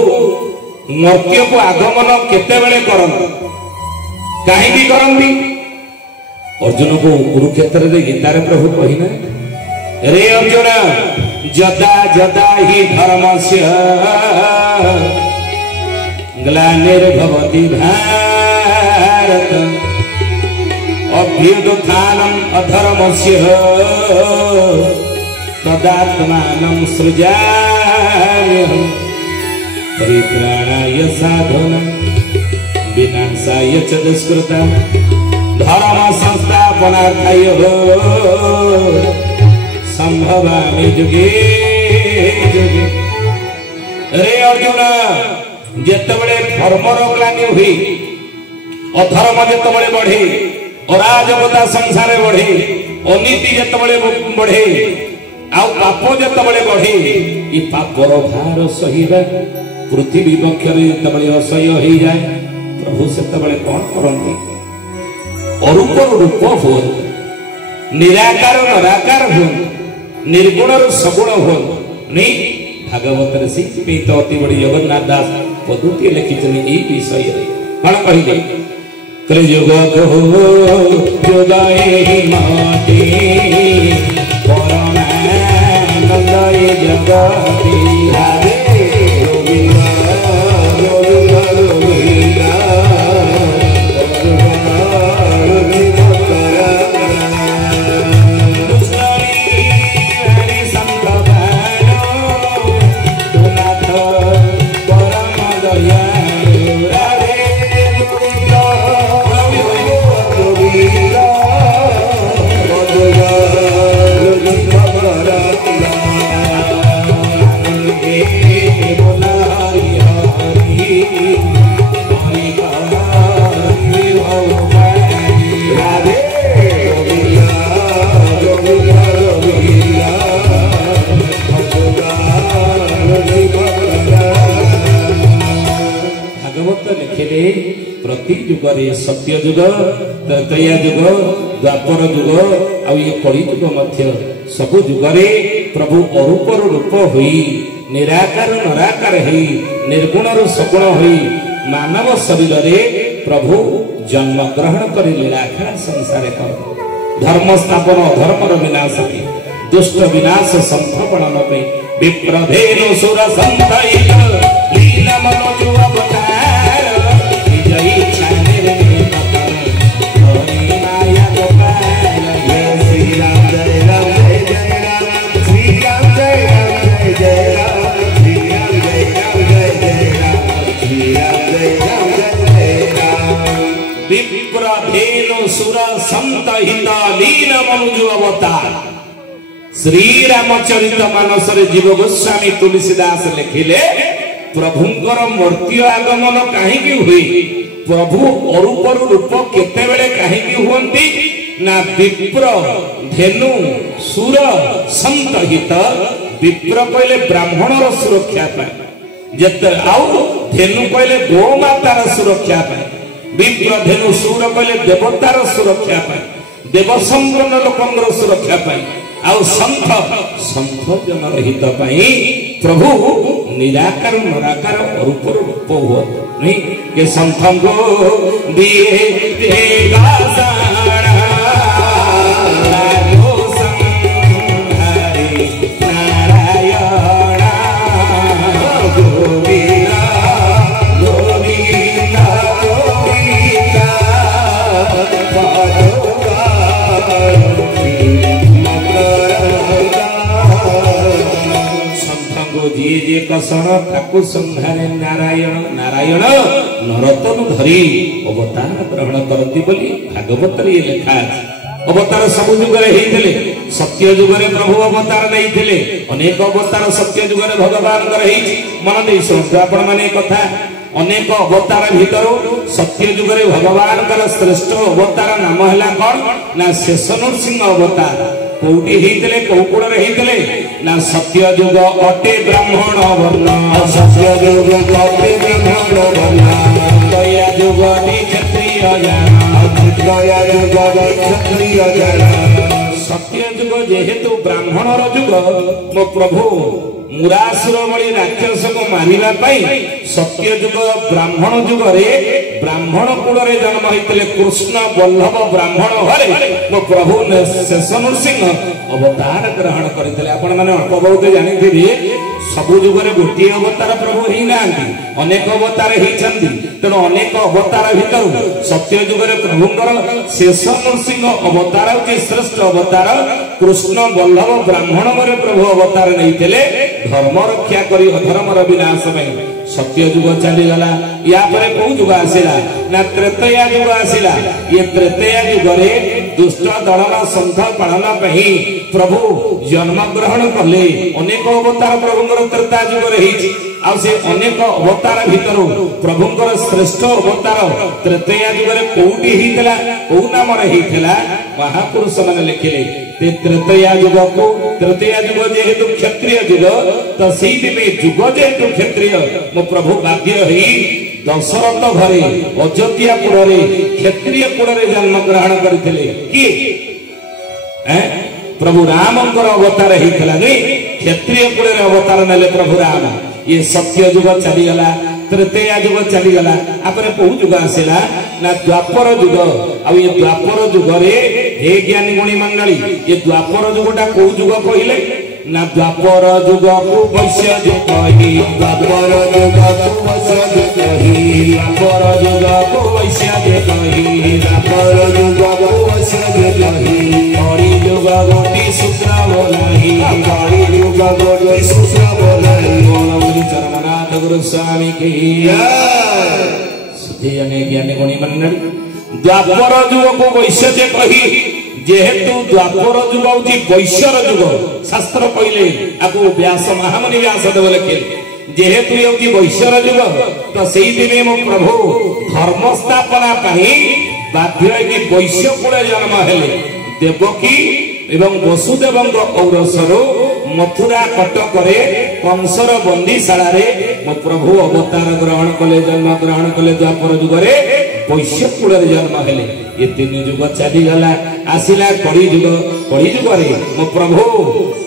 मर्त्य को आगमन केते बेले करन काहे की करंती अर्जुन को कुरुक्षेत्र रे गीता रे प्रभु कहिना रे अर्जुन जदा जदा हि धर्मस्य ग्लानिर्भवति भारत अभ्युत्थानम् अधर्मस्य तदात्मानं सृजाम्यहम् परित्राणाय साधूनां विनाशाय च दुष्कृतां धर्म संस्थापनार्थाय संभवामि जुगे जुगे। रे अर्जुन जेतबळे धर्मर ग्लानि हुई अधर्म जेतबळे बढ़े अराजकता संसार बढ़े अनीति जेतबळे बढ़े आउ पाप जेतबळे बढ़े ई पापर भार सहिबा पृथ्वी वक्षरे जेतबळे असह्य हो जाए प्रभु सेतबळे कोन करंती अरूप रूप हो निराकार नराकार हो निर्गुण सगुण हो नहीं भागवत से तो अति बड़ी जगन्नाथ दास पदुटी लिखिछन ई विषय कौन कहले त्रियुग को जोगाए माटी परमानंदय जगति राधे गोविंदा गोविंदा गोविंदा प्रति जुगरे सत्य जुग त्रैतया जुग द्वापर जुग आ कली जुग मध्य सबु जुगरे प्रभु अरूप रूप हुई निराकार नराकार हुई निर्गुण सगुण हुई मानव शरीर रे प्रभु जन्म ग्रहण कर लीलाखा संसार कर धर्म स्थापन अधर्म विनाश दुष्ट विनाश संथपण विप्रधेनु सुर संतहित लीला मनोजु अवतार जय छाने रे हरि माया गोपाल जय श्री राम जय राम जय जय राम श्री राम जय राम जय जय राम श्री राम जय राम जय जय राम श्री राम जय राम जय राम विप्रधेनु सुर संतहित लीला मनोजु अवतार श्री रामचरित मानस जीव गोस्वामी तुलसीदास लिखिले प्रभुंकर मूर्ति आगमन कहीं हुई प्रभु अरूप रूप केतेबेले कहीं हुंती ना विप्र धेनु सुर संतहित विप्र कहले ब्राह्मणर सुरक्षा पाए जेते आउ धेनु कहले गोमातार सुरक्षा पाए विप्र धेनु सुर कहले देवतार सुरक्षा पाए देवसंगन लोकंगर सुरक्षा पाए आउ संथ संथ जनर हित पाई प्रभु निराकार नराकार अरूप रूप हो नहीं के संथ को दिए देगा सारा लागो संहारी नारायण गोविंदा गोविंदा गोविंदा जी जे कसण ताकु संहारे नारायण नारायण नरतन धरी अवतार ग्रहण करती बोली भागवत रे लिखा अवतार सब जुगरे हेइथिले सत्य जुगरे प्रभु अवतार नैथिले अनेक अवतार सत्य जुगरे भगवान कर हेइछि मन देई सुन आपण माने कथा अनेक अवतार भीतर सत्य जुगरे भगवान कर श्रेष्ठ अवतार नाम हला कोन ना शेष नरसिंह अवतार कोउटी हेइथिले कोकुड़ रे हेइथिले ना सत्य जुग अटे ब्राह्मण वर्ण सत्य जुग अटे ब्राह्मण वर्ण दया जुग क्षत्रिय जाना दया जुग क्षत्रिय जाना सत्य जुग जेहेतु ब्राह्मण जुग मो प्रभु मुरासुर भली राक्षस को मारिबा पई सत्य जुग ब्राह्मण जुग रे ब्राह्मण कूल जन्म होते कृष्ण वल्लभ ब्राह्मण घरे मो प्रभु शेष नृसिंह अवतार ग्रहण करते। आपण मैंने अल्प बहुत जानी सबु जुगे गोटे अवतार प्रभु ही ना अनेक अवतार होती तेणु अनेक अवतार भितर सत्य जुगे प्रभुंर शेष नृसिंह अवतार हूँ श्रेष्ठ अवतार। कृष्ण वल्लभ ब्राह्मण घरे प्रभु अवतार नहीं धर्म रक्षा करी अधर्मर विनाश में। सत्य जुग चलीगला या कौ जुग आसला ना त्रेतया जुग आसला। ये त्रेतया जुगरे दुष्ट दलन संघ पालन प्रभु जन्म ग्रहण कले। अनेक अवतार प्रभुंर त्रेता जुगरे से अनेक अवतार भितर प्रभुंर श्रेष्ठ अवतार त्रेतया जुगरे कौटी होता कौ नाम महापुरुष मैंने लिखिले। त्रेतया जुग को तृतीया जुग जेहेतु क्षत्रिय जुग तो सी जुग जेहेतु क्षत्रिय मो प्रभु बाध्य ही दशरथ घरे अयोध्यापुर क्षत्रिय कूल जन्म ग्रहण करते कि प्रभु राम अवतार होता नहीं क्षत्रिय कूल अवतार नेले प्रभु राम। ये सत्य जुग चलीगला तृतीया जुग चलीगला आपरे कौ जुग आसला ना द्वापर जुग। आ ये द्वापर जुगरे हे ज्ञानी गुणी मंडली ये द्वापर जुगटा कौ जुग कहले ना द्वापर जुग को वैश्य जुग कही। द्वापर जुग को वैश्य जुग कही। द्वापर जुग को वैश्य जुग कही। द्वापर जुग को वैश्य जुग कही। कली जुग गोटी सूत्र बोलाई। कली जुग गोटी सूत्र बोलाई। बोलो चरमनाथ गुरु स्वामी की जय। ज्ञानी गुणी मंडली द्वापर जुग को वैश्य जुग कही जेहेतु द्वापर जुग हूँ वैश्यर जुग शास्त्र कहले आपको व्यास महामुनि व्यास देव लिखे जेहेतु ये वैश्यर जुग तो से मो प्रभु धर्म स्थापना बाध्य वैश्य कूल जन्म हेले। देवकी एवं वसुदेव औरसर मथुरा कटक कंसर बंदीशाला मो प्रभु अवतार ग्रहण कले जन्म ग्रहण कले द्वापर जुगरे वैश्य कूल जन्म हेले। ये तीन जुग चलीगला आसला कली जुग। कली जुगे मो प्रभु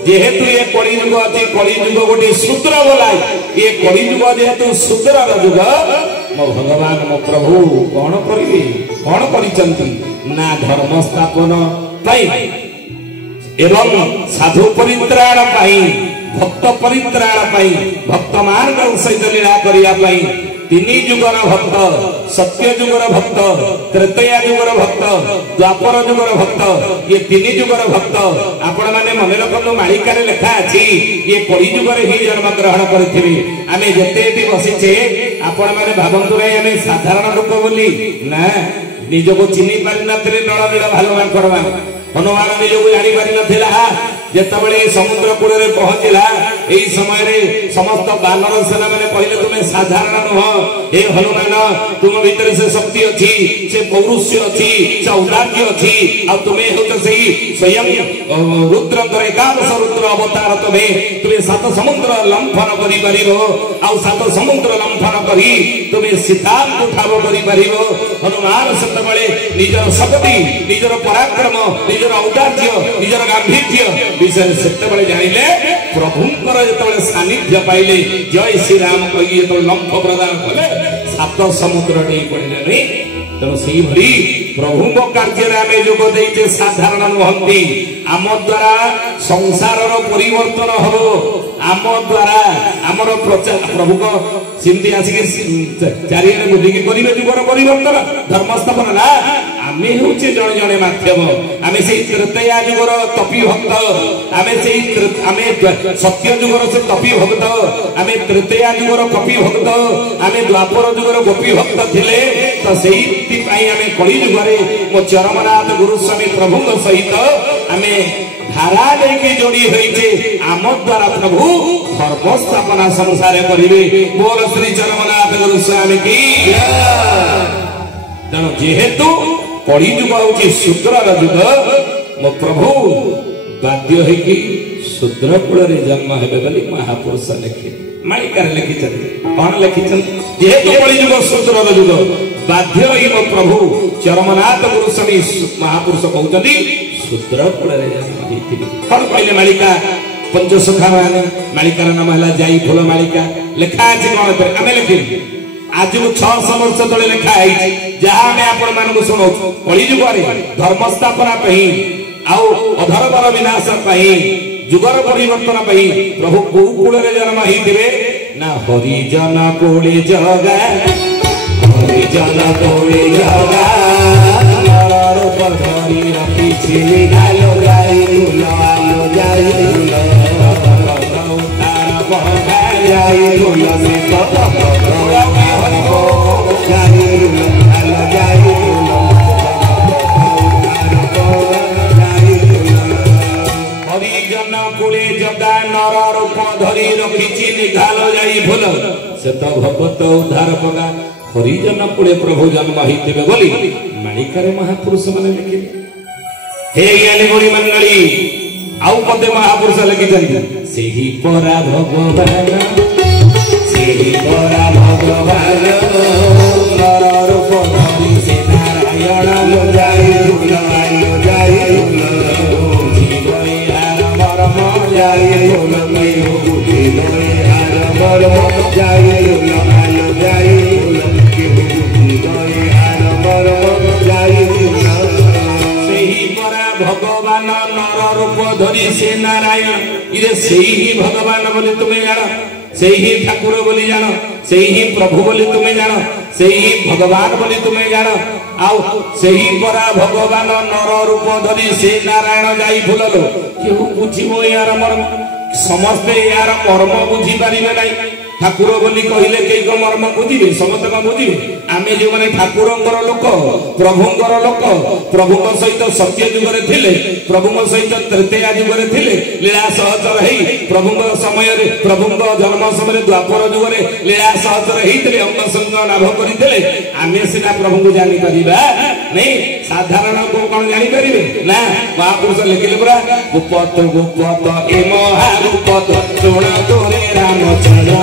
जेहेतु ये कली जुग अच्छी कली जुग गोटे शूद्र बोलाय। ये कली जुग जेहेतु शूद्र जुग मो भगवान मो प्रभु कौन करिवे कौन करिसंती ना धर्म स्थापन एवं साधु परित्राण भक्त परित्राण भक्त मार्ग सहित लीला करने तीन जुगर भक्त सत्य जुगर भक्त त्रेतया जुगर भक्त द्वापर जुगर भक्त ये तीन जुगर भक्त आपण मैंने मन रखु मालिकार लेखा अच्छी ये कली जुगर ही जन्म ग्रहण करें। आम जिते बसीचे आपण मैंने भावतु ना आम साधारण लोक बोली ना निजको चिन्ह पारि नथिले नळ नील भालु मांकड़ मान हनुमान निजको जानी पारि नथिला जेतबेले समुद्र कूल रे पहुंचला एई समय रे समस्त बानर सेना माने कहले तुमे साधारण नुह हे हनुमान तुम भीतर से शक्ति अछि से पौरुष्य अछि से औदार्य अछि आ तुमे होत सेई स्वयं रुद्रंकर एकादश रुद्र अवतार तुमे सात समुद्र लंघन करि परिबो आ सात समुद्र लंघन करी तुमे सीतान उठाव करि परिबो। हनुमान सेतबेले निजर शक्ति निजर पराक्रम निजर औदार्य निजर गांभीर्य विषय से जानिले प्रभुंकर जो सानिध्य पाइले जय श्री राम कही जो लंफ प्रदान कले सात समुद्र नहीं पड़े नहीं। तेणु से भरी प्रभु कार्य आम जोग दे साधारण नुहति आम द्वारा संसार परिवर्तन हम आम द्वारा आमर प्रचार प्रभु को सिमती आसिक चारिआडे बुद्धिकी करेंगे जुगर परिवर्तन धर्म स्थापन ना आम हूँ जड़े जड़े मध्यम आम से तृतीया जुगर तपी भक्त आम सत्य जुगर से तपी भक्त आम तृतीया जुगर कपी भक्त आम द्वापर जुगर गोपी भक्त थे तो से आम कली जुगे मो चरमनाथ गुरुस्वामी प्रभु सहित आम धारा लेके जोड़ी होइछे आम द्वारा प्रभु धर्म स्थापना संसार करिवे। बोल श्री चरमनाथ गुरुस्वामी की तेणु जेहेतु कली जुग हूँ शूद्र जुग मो प्रभु बाध्य होइकी शूद्र कूल जन्म हेबे बोली महापुरुष लिखे मालिकार लिखिछन कौन लिखिछन जेहेतु कली जुग शूद्र जुग बाध्य होई मो प्रभु चरमनाथ गुरुस्वामी महापुरुष कहउछन्ती शूद्र कूल जन्म होइथिबे। कौन कहले मालिका पंचसखा माने मालिकार नाम हला जाई फूल मालिका लेखा अछि कौन आमे लिखिलु आज 600 वर्ष तले लिखा है जहाँ आम आपण मानक शुणु कली जुगे धर्म स्थापना आउ अधर्मर विनाश जुगर परिवर्तन प्रभु गुरुकुल जन्म होते ना हरिजन कोले जगा हरिजन कोले जगा हरिजन कुले जगा नर रूप धरी रखी निघाल जाई भूल से तो भगवत उद्धार पगा हरिजन कुले प्रभु जन्म होते बोली माणिकार महापुरुष मैंने लिखिले हे ज्ञानी गुणी मंडली आउ पदे महापुरुष लिखिଛନ୍ତି सेही परा भगवान सेही परा भगवान नर रूप धरी से नारायण लो जाई जीवई हार मरम जाई मै जीवई हार मरम जाई भगवान नर रूप धरी से नारायण इरे से ही भगवान बोली तुम्हें जान से ही ठाकुर बोली जान से ही प्रभु बोली तुम्हें जान से ही भगवान बोली तुम्हें जान आउ से ही परा भगवान नर रूप धरी से नारायण जाई भूललो केहू बुझिबो यार मर्म समस्ते यार मर्म बुझी पारिबे नाही ठाकुर बोली कहले कई को मर्म बुझिबे समस्त को बुझिबे आमे जो माने ठाकुरंगर लोक प्रभुंगर लोक प्रभुक सहित सत्य जुगरे थिले प्रभुक सहित तृतीया जुगरे थिले लीला सहचर हेई प्रभुंग समय रे प्रभुंग जन्म समय द्वापर जुगरे लीला सहचर हेइतले अंग संग लाभ करितले आमे सिना प्रभुंग जानि परिबा नहीं साधारण को कोन जानि परिबे ना महापुरुष लिखिले पुरा गुप्पत ए महागुप्पत सोना तोरे रामचंद्र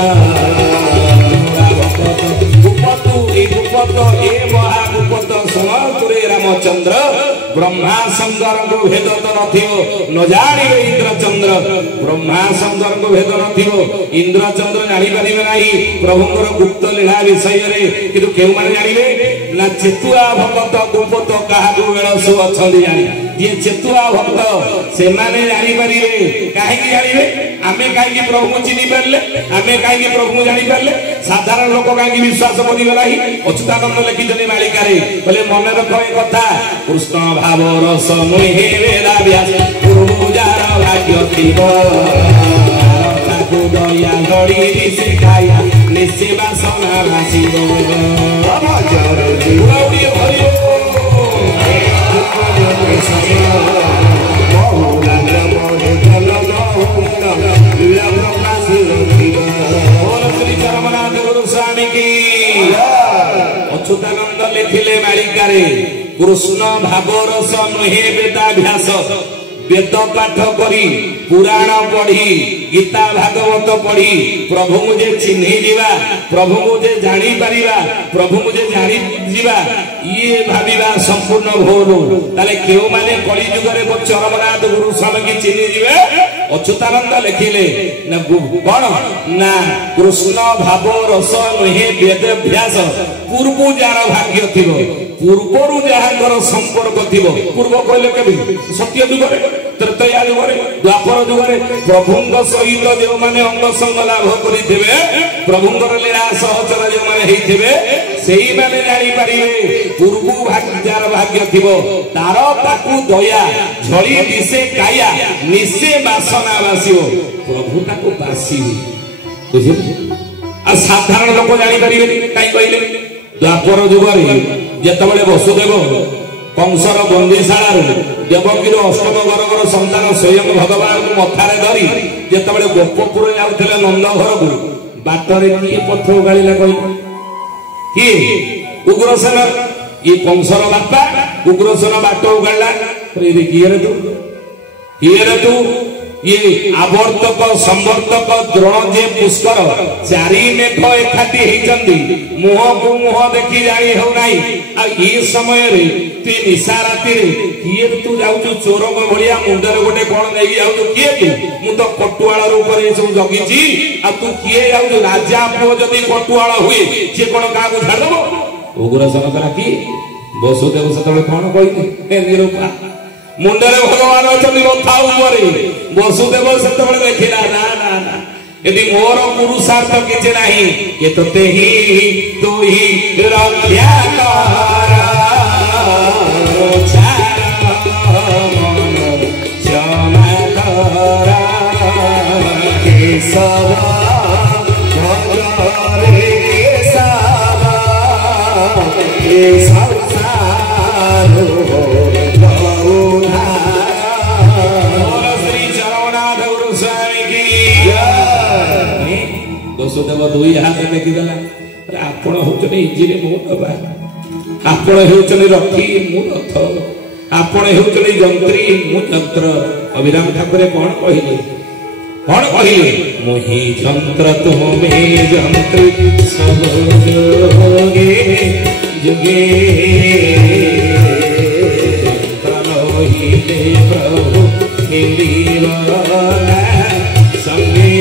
गुप्पत ए महागुप्पत सोना तोरे रामचंद्र ब्रह्मा शंकर को भेद तो नथिबो न जानिबे इंद्रचंद्र ब्रह्मा शंकर को भेद नथिबो इंद्रचंद्र जानि परिबे नाही प्रभुंकर गुप्त लीला विषय रे किंतु केउ माने जानिबे ना चेतुआ भक्त गुप्पत काहा को वेळसु अछंदी जानि जे चेतुआ भक्त से माने जानि परिबे काहे की जानिबे आमे काहे की प्रभु चिनि परले आमे काहे की प्रभु जानि परले साधारण लोक काहे की विश्वास करिबे नाही अच्युतानंद लिखिजने मालिकारे बोले मन रखो ए कथा कृष्ण भाव रस मुहे वेदा व्यास पूजार भाग्य थिब ताकु दया गड़ी दिसे काया निसे वासना भासिब भजर जीवड़ी हरिओ अच्युतानंद लिखिले मालिकारे कृष्ण भावरस नुहे वेदाभ्यास वेद पाठ करी पुराण पढ़ी गीता भागवत पढ़ी प्रभु मुझे चिन्ही जीवा प्रभु मुझे जानी परिबा प्रभु मुझे जानी जीवा ये भाविबा संपूर्ण भूल ताले केउ माने कली जुगरे चरमनाथ गुरु स्वामी की चिन्ही जीवे अच्युतानंद लिखिले ना कोन ना कृष्ण भाव रस नुहे वेदाभ्यास पूर्व जार भाग्य थिबो पूर्वरु जहांकर संपर्क थिबो पूर्व कहले केबे सत्य जुगरे तृतीया जुगरे द्वापर जुगरे प्रभुंग सहित जो माने अंग संग लाभ करिथिबे प्रभुंगर लीला सहचर जो माने हेइथिबे सेही माने जानि परिबे पूर्व भाग्यर भाग्य थिबो तार ताकू दया झळी दिसे काया निसे वासना वासियो प्रभु ताकू बासिबे बुझिले आ साधारण लोक जानि परिबे काई कहिले द्वापर जुगरे जेतबेले वसुदेव कंसर बंदीशाला देवकीर अष्टम गर्भर संतान स्वयं भगवान को मथारे धरी जेतबेले गोपपुर जाउथिले नंद घर को बाटरे किए पथ उगालिला कहि कि उग्रसेन ये कंसर बापा उग्रसेन बाट उगाला रे किए रे तू ये आवर्तक संवर्तक द्रोण जे पुष्कर चारि मेघ एकाठी होइचंदी मुह को मुह देखि जाई हो नाही आ ई समय रे तू निशा राति रे किए तू जाऊ चोर को भलिया मुंडर गोटे कोन नेगी जाऊ किए तू मु तो कटुआळ रूप रे सब जगिची आ तू किए जाऊ राजा पो जदी कटुआळ हुए जे कोन का को छाड़ दबो उग्रसेन करा की वसुदेव सतले कोन कहि ए निरूपा मुंडरे भगवान अछनी मथा उपरे वसुदेव सतबळे देखिला ना ना ना यदि मोर पुरुषार्थ किछ नाही ये तते ही तू ही रक्षा कर वसुदेव दुई हाथ टेकिदेला आपण होचने इजिरे मो बाबा आपण होचने रथी मु रथ आपण होचने जंत्री मु यंत्र अभिराम ठाकुर कौन कहले मोहि यंत्र तुमे जंत्री सब जोगे जुगे तनोहि दे प्रभु मिलिबा संगे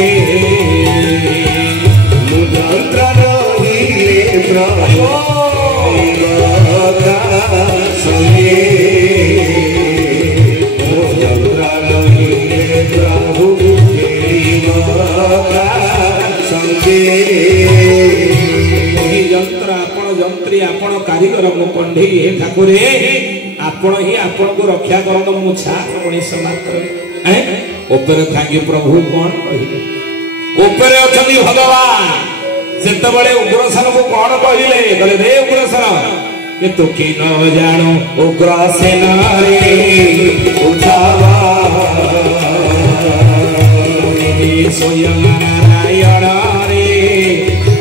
जंत्री आपण कारीगर मु कंढे हे ठाकुरे आपण ही आपण को रक्षा करन मु छा मनीष मात्र हैं ऊपर थांगी प्रभु कोन कहिले ऊपर अछनी भगवान सेते बळे उग्रसेन को कोन कहिले कहले रे उग्रसेन कि तू की न जानो उग्रसेन रे उठावा स्वयं नारायण रे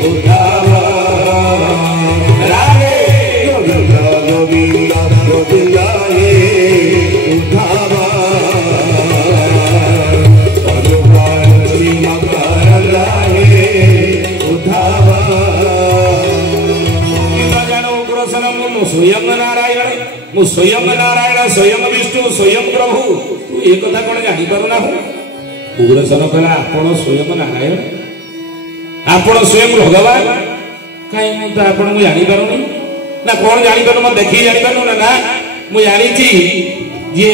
उठावा रागे गोविंद गोविंद रे उठावा स्वयं नारायण स्वयं विष्णु स्वयं प्रभु तू एक कथा कौन जानी पारुना उग्रसेन कहला आपण स्वयं नारायण आपण स्वयं भगवान कहीं तो आपण मु जानी पारुनी ना कौन जानी पारु म देखि जानी पारु ना मु जानिची जे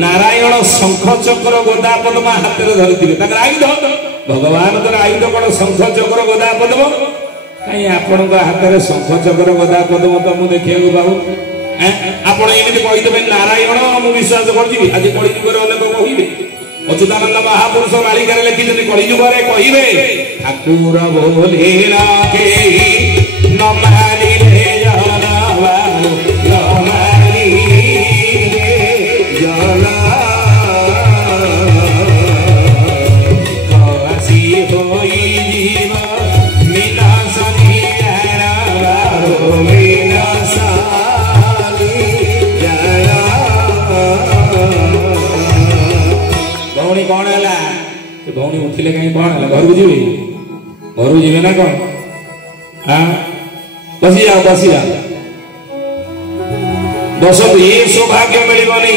नारायण शंख चक्र गदा पद्म हाथ रे धरिथिले ताकर आयुध भगवान तर आयुध कोन शंख चक्र गदा पद्म कहीं आपण हाथ में शंख चक्र गदा पद्म तो मुझे देखा बाबू आपण एमती कहीदेवे नारायण मु विश्वास कर आज कलिजुगर अनेक कहे अच्युतानंद महापुरुष मालिका लिखिं कलिजुगर कहे ठाकुर बोले न मानिले कौन है भौणी उठिले कहीं कौन है घर को जीवे ना कौन हाँ बसी जाओ बस ये सौभाग्य मिलबनी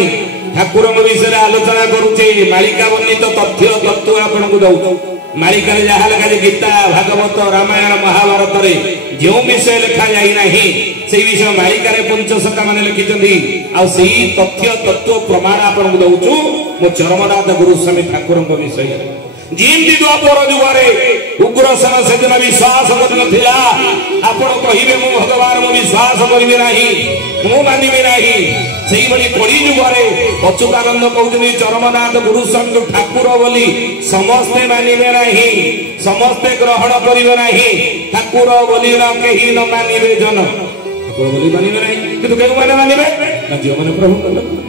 ठाकुर विषय आलोचना करुचे मालिका वर्णित तथ्य तत्व आपन को दउ मालिका जहाँ लिखा गीता भागवत रामायण महाभारत रे जो विषय लिखा जाई नहीं से विषय मालिका रे पंचसखा माने लिखिचंदी आ सेही तथ्य तत्व प्रमाण आपन को दउछु मो चरमनाथ गुरुस्वामी ठाकुर विषय जींदी द्वापर जुगरे उग्रसेन सेदिन विश्वास करनथिला आपण कहिबे मो भगवान मो विश्वास करिबे नाही मो मानिबे नाही सेही बली कली जुगरे अच्युतानंद कहउछनी चरमनाथ गुरुस्वामी ठाकुर बोली समस्ते मानिबे नाही समस्ते ग्रहण करिबे नाही ठाकुर बोली न केही न मानिबे जन ठाकुर बोली मानिबे नाही किंतु केहु माने मानिबे ना जो माने प्रभु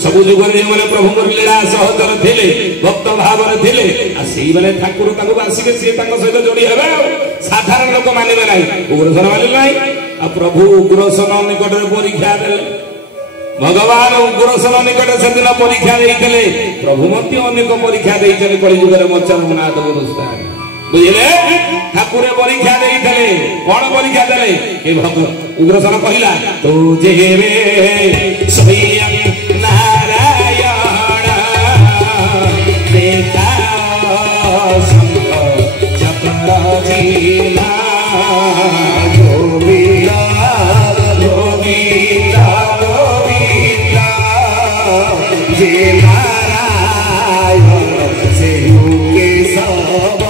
सबु जुगरे जो प्रभु लीला सहचर थे भक्त भाव थे से ठाकुर आसिके सी सहित जोड़ी हे साधारण लोक मानवे ना उग्रसेन मानिले ना प्रभु उग्रसेन निकट परीक्षा देले भगवान उग्रसेन निकट से दिन परीक्षा देते प्रभु मध्य अनेक परीक्षा देते कलिजुगर मचरनाथ बुझे ठाकुर परीक्षा देते कौन परीक्षा देले उग्रसेन कहला तू जेबे स्वयं नारायण देखा चक्र जिला गोविंदा गोविंदा गोविंदा जे नारायण से के सब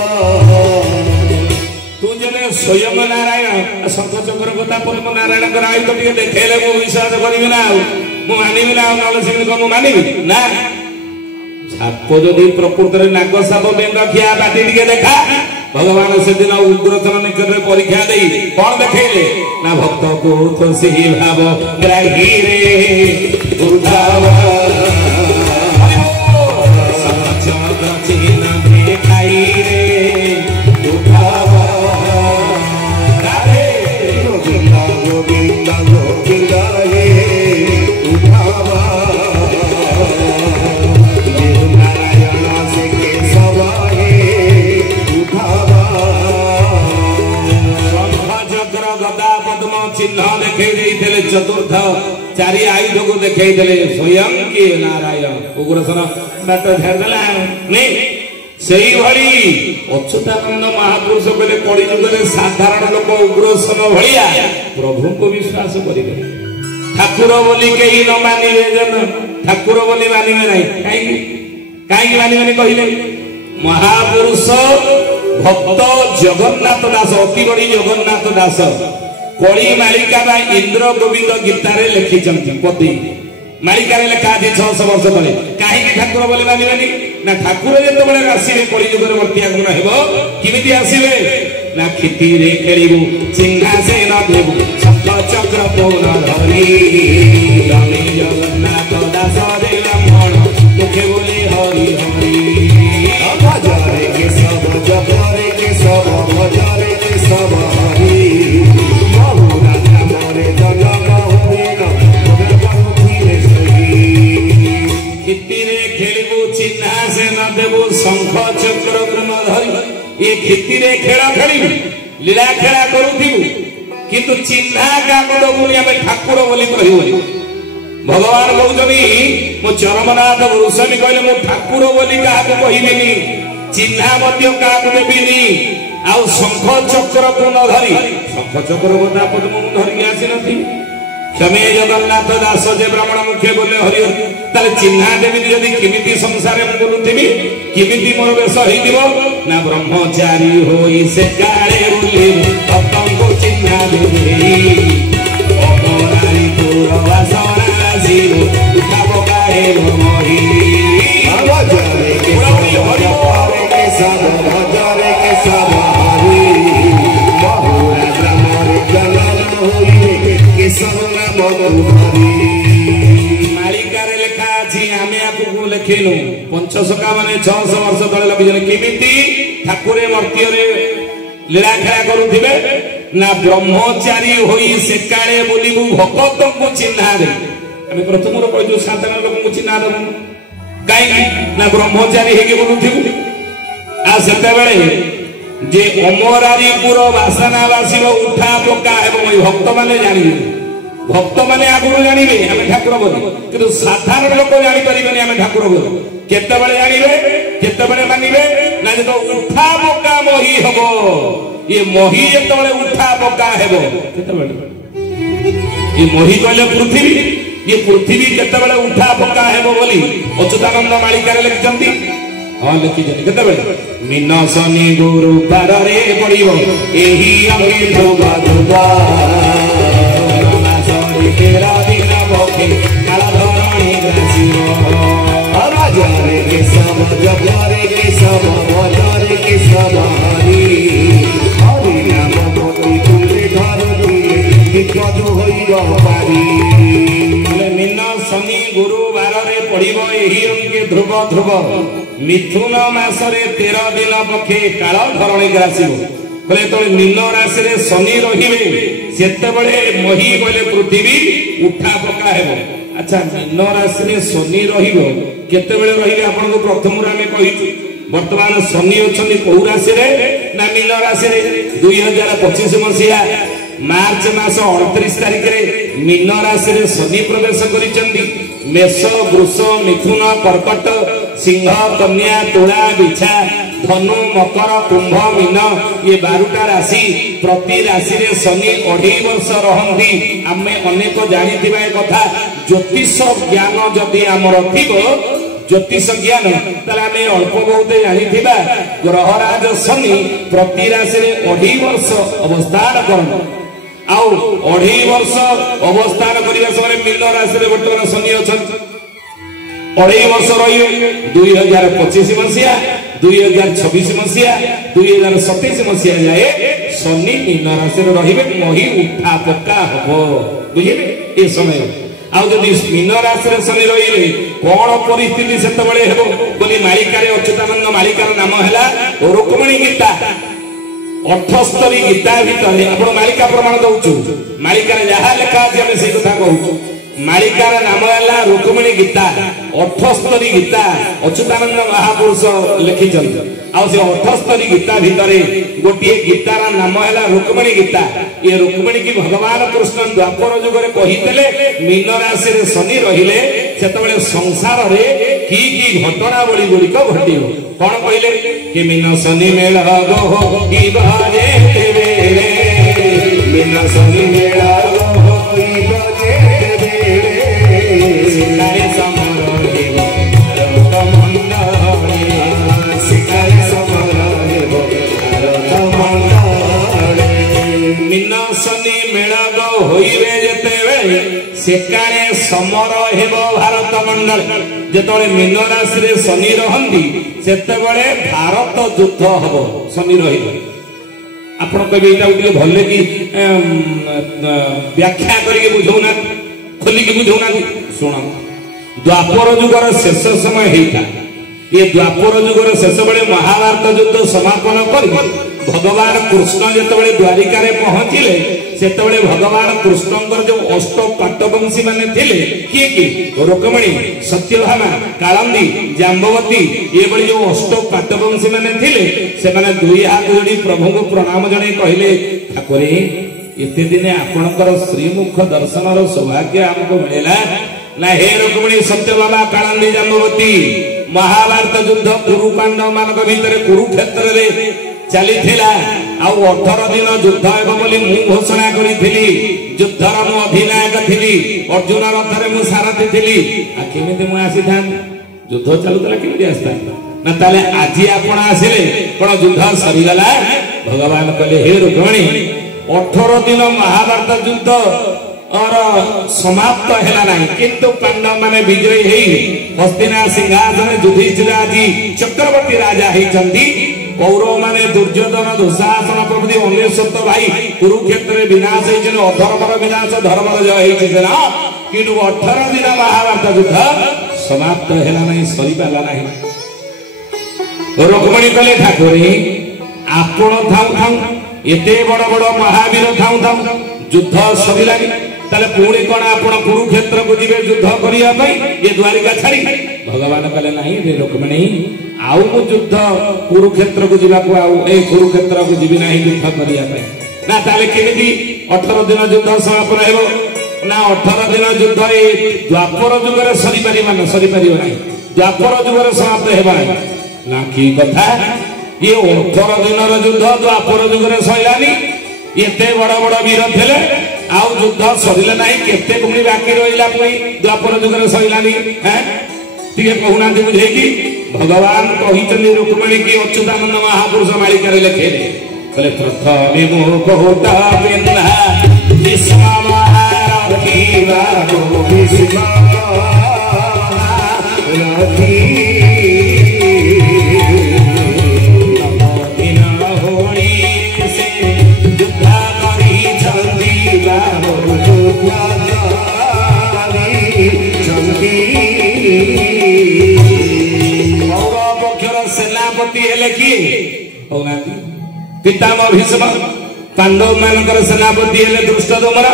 तू जब स्वयं नारायण शंख चक्र गदा पद्म नारायण राय तो टे देखेले मु विश्वास करिबि ना मु मानिबि ना नले से मु मानिबि ना साप जदि प्रकृत में नाग साप बेंग खिया बाटी टे देखा भगवान से दिन उग्रसेन निकट में परीक्षा दे कौन देखेले ना भक्त को तो से भाव ग्राही रे उठाव चक्र चिन्ह देखाई रे उठाव राधे गोविंदा गोविंदा गोविंदा हे उठाव चिन्ह देखे चतुर्थ चारि आयुध को देखे स्वयं किए नारायण उग्रसेन बाट छाड़देला से अच्युतानंद महापुरुष कहले कलिजुगे साधारण लोक उग्रसेन भाया प्रभु को विश्वास करेंगे ठाकुर बोली कहीं न मानिबे जन ठाकुर बोली मानिबे नहीं कहीं मानिबे कहले महापुरुष भक्त जगन्नाथ दास अति बड़ी जगन्नाथ दास कली मालिका बा इंद्र गोविंद गीतार लिखिं पति मालिकार लेखा आज 600 वर्ष तले कहीं ठाकुर बोली मानिबेनी ना ठाकुर जो आसवे कलिजुगर वर्ती आगमन हेबो किमिति आसवे ना खिति रे खेलिबु सिंहासन देबु शंख चक्र पौन धरी रामे जगन्नाथ दास देवमण मुखे बोले हरि हरि भजरे के सब जपरे के सब भजरे के सब हरि शंख चक्र धरी ये खिति रे खेल खेल लीला खेला करूँ किंतु चिन्हा क्या ठाकुर बोली कह भगवान कहते मो चरमनाथ गोस्वामी कहले मो ठाकुर बोली क्या कहबिनी चिन्हा क्या देविनी आउ शंख चक्र को न धरी शंख चक्र गदा पद्म धरिक आसी नी क्षमे जगन्नाथ दास जे ब्राह्मण मुख्य बोले हरि ताले चिन्हा देवी जदि किमिति संसार बोलुथिबि किमिति मोर बेश होइदिबो ना ब्रह्मचारी होई से काळे बोले भक्तन को चिन्हा देवी अमरारी पुर वासना जीव उठाव काहे मोहि भजरे के सब भजरे के सब हरि बहुरा ग्रामर जनन होई के सब मालिकार लेखा अच्छी आम आपको लिखिलु पंचसखा माने 600 वर्ष तले लगे किमिति ठाकुर मर्त्य लीला खेला करुथिबे ना ब्रह्मचारी होई से काळे बोलिबु भक्त को चिन्हा दे आम प्रथम कह साधारण लोक को चिन्हा देबु कहीं ना ब्रह्मचारी हेके बोलुथिबु आ सेते बेले जे अमरारीपुर वासनावासी उठा पक्का एवं भक्त माने जानिबे भक्त माने आगुरु जानिबे आमे ठाकुर बोली किंतु साधारण लोक जानि परिबेनी आमे ठाकुर बोली केते बेले जानिबे केते बेले मानिबे ना जे उठा पक्का मोही हबो ये मोही जेते बेले उठा पक्का हेबो केते बेले ये मोही कहले पृथ्वी ये पृथ्वी केते बेले उठा पक्का हेबो बोली अच्युतानंद मालिकार लिखचंती हां लिखिजनी केते बेले मीन शनि गुरु पारे पड़िबो एही अंगे धोबा धोबा तेरा दिन भोखे काला धरणी ग्रासियो भजरे के सब जपरे के सब भजरे के सब हरि हरि नाम बोली तुले धरती विपद होई पारी मीन शनि गुरुवार रे पड़िबो एही अंगे ध्रुव ध्रुव मिथुन मासरे 13 दिन पक्षे काला धरणी ग्रासियो कहले तो मीन राशि शनि रही से मही कहले पृथ्वी उठा पका हेब आ अच्छा मीन राशि शनि केतेबेले रहिबे आपन को प्रथम आम कही वर्तमान शनि अच्छा कौ राशि ना मीन राशि 2025 मसीहा मार्च मास 38 तारिख रे मीन राशि शनि प्रवेश करिसेंती। मेष वृष मिथुन कर्कट सिंह कन्या तुला बिछा धनु मकर कुंभ मीन ये 12टा राशि प्रति राशि रे शनि 2.5 वर्ष रहंती। आमे अनेक जानि कथा ज्योतिष ज्ञान जदि आमर थिबो ज्योतिष ज्ञान ताले आमे अल्प बहुत जानि ग्रहराज शनि प्रति राशि रे 2.5 वर्ष अवस्थान करन आउ 2.5 वर्ष अवस्थान करिया समय मीन राशि रे वर्तमान शनि अछन 2.5 वर्ष रहिबे 2025 मसीहा 2026 मसीहा 2027 मसीहा जाए शनि मीन राशि रे रहिबे मही उठा पक्का हबो बुझिले ए समय आउ जदि मीन राशि रे शनि रहिले कोन परिस्थिति सेतबेले हेबो बोली मालिका रे अच्युतानंद मालिकार नाम हैला रुक्मिणी गीता 78 गीता भितर आपण मालिका प्रमाण दउछु मालिका रे जहा लेखा अछि हम से कथा कहू मालिकार नाम हैला रुक्मिणी गीता 78 गीता अच्युतानंद महापुरुष लिखिछन आ से 78 गीता भितर गोटे गीतार नाम हैला रुक्मिणी गीता। ये रुक्मिणी की भगवान कृष्ण द्वापर युग रे कहितले मीन राशि रे शनि रहिले सेतबेले संसार रे की घटना बळी गुडी को घटियो कोन कहिले कि मीन शनि मेल गो की बाजे तेरे मीन शनि मेल गो की बाजे सिकाय समर देव रत मंडली सिकाय समर देव रत मंडली मीन शनि मेल गो होइबे जेतेबेले सेकाने समर हेबो भारत मंडल जेतबेले मीन राशि रे शनि रहंदी सेतेबेले भारत युद्ध हबो शनि रहिबे। आपण कबे एटा उठी भले की व्याख्या करिके बुझौना खोली के बुझौना सुन द्वापर युगर शेष समय हेता ये द्वापर युगर शेष बेले महाभारत युद्ध समापन कर भगवान कृष्ण जेतबेले द्वारिका रे पहुंचिले सेतबेले भगवान कृष्णकर जो अष्ट काटवंशी माने थिले किए कि रुक्मिणी सत्यभामा कालंदी जाम्बवती ये बड़ी जो अष्ट काटवंशी माने थिले से माने दुई हाथ जोड़ी प्रभु को प्रणाम जणे कहिले ठाकुरे एते दिने आपणकर श्रीमुख दर्शनर सौभाग्य हमको मिलेला ना हे रुक्मिणी सत्यभामा कालंदी जाम्बवती महाभारत युद्ध कुरु पांडव मानक भितर कुरुक्षेत्र रे चली थिला आ 18 दिन युद्ध हेबो बोली मु घोषणा करिथिली युद्धर मु अधिनायक थिली अर्जुन रथरे मु सारथी थिली आ केमिते मु आसी थान युद्ध चलुतला केमिते आस्ता ना ताले आजी आपण आसिले कोन युद्ध सरी गला भगवान कहले हे रुक्मिणी 18 दिन महाभारत युद्ध और समाप्त हैला नहीं किंतु पांडव माने विजयी हेई हस्तिना सिंहासन युधिष्ठिर आदि चक्रवर्ती राजा हेई चंदी कौरव माने दुर्योधन दुशासन प्रभृति 19 भाई कुरुक्षेत्र विनाश हेई अधर्मर विनाश धर्मर जय हेई ना किंतु 18 दिन महाभारत युद्ध समाप्त हैला नहीं सरी पाला नहीं। रुक्मिणी कहले ठाकुरे आपण थाउ थाउ एते बड़ बड़ महावीर थाउ थाउ युद्ध सरिलानी ताले पुणी कोन आपण कुरुक्षेत्र को जिवे युद्ध करिया पई ये द्वारिका छाड़ी भगवान कहले नहीं रे रुक्मिणी आउ मु युद्ध कुरुक्षेत्र को जिवा को आउ ए कुरुक्षेत्र को जिबि नहीं युद्ध करिया पई ना ताले केमिति 18 दिन युद्ध समापन हेबो ना 18 दिन युद्ध ए द्वापर युग रे सरी परिबो नहीं द्वापर युग रे समाप्त हेबा ना की कथा ये 18 दिन रो युद्ध द्वापर युग रे सइलानी एते बड़ बड़ वीर थिले आउ युद्ध सरिले नहीं केते पुणी बाकी रहिला पुणी द्वापर युग रे सइलानी हैं तिके कहूना दे बुझे कि भगवान कहितनी रुक्मिणी की अच्युतानंद महापुरुष मालिका रे लेखे कहले प्रथमे मुख होता बिना विश्व महारथी बाबू विश्व महारथी सेनापति हेले किए पितामह भीष्म पांडव मानकर सेनापति हेले दुष्टदमन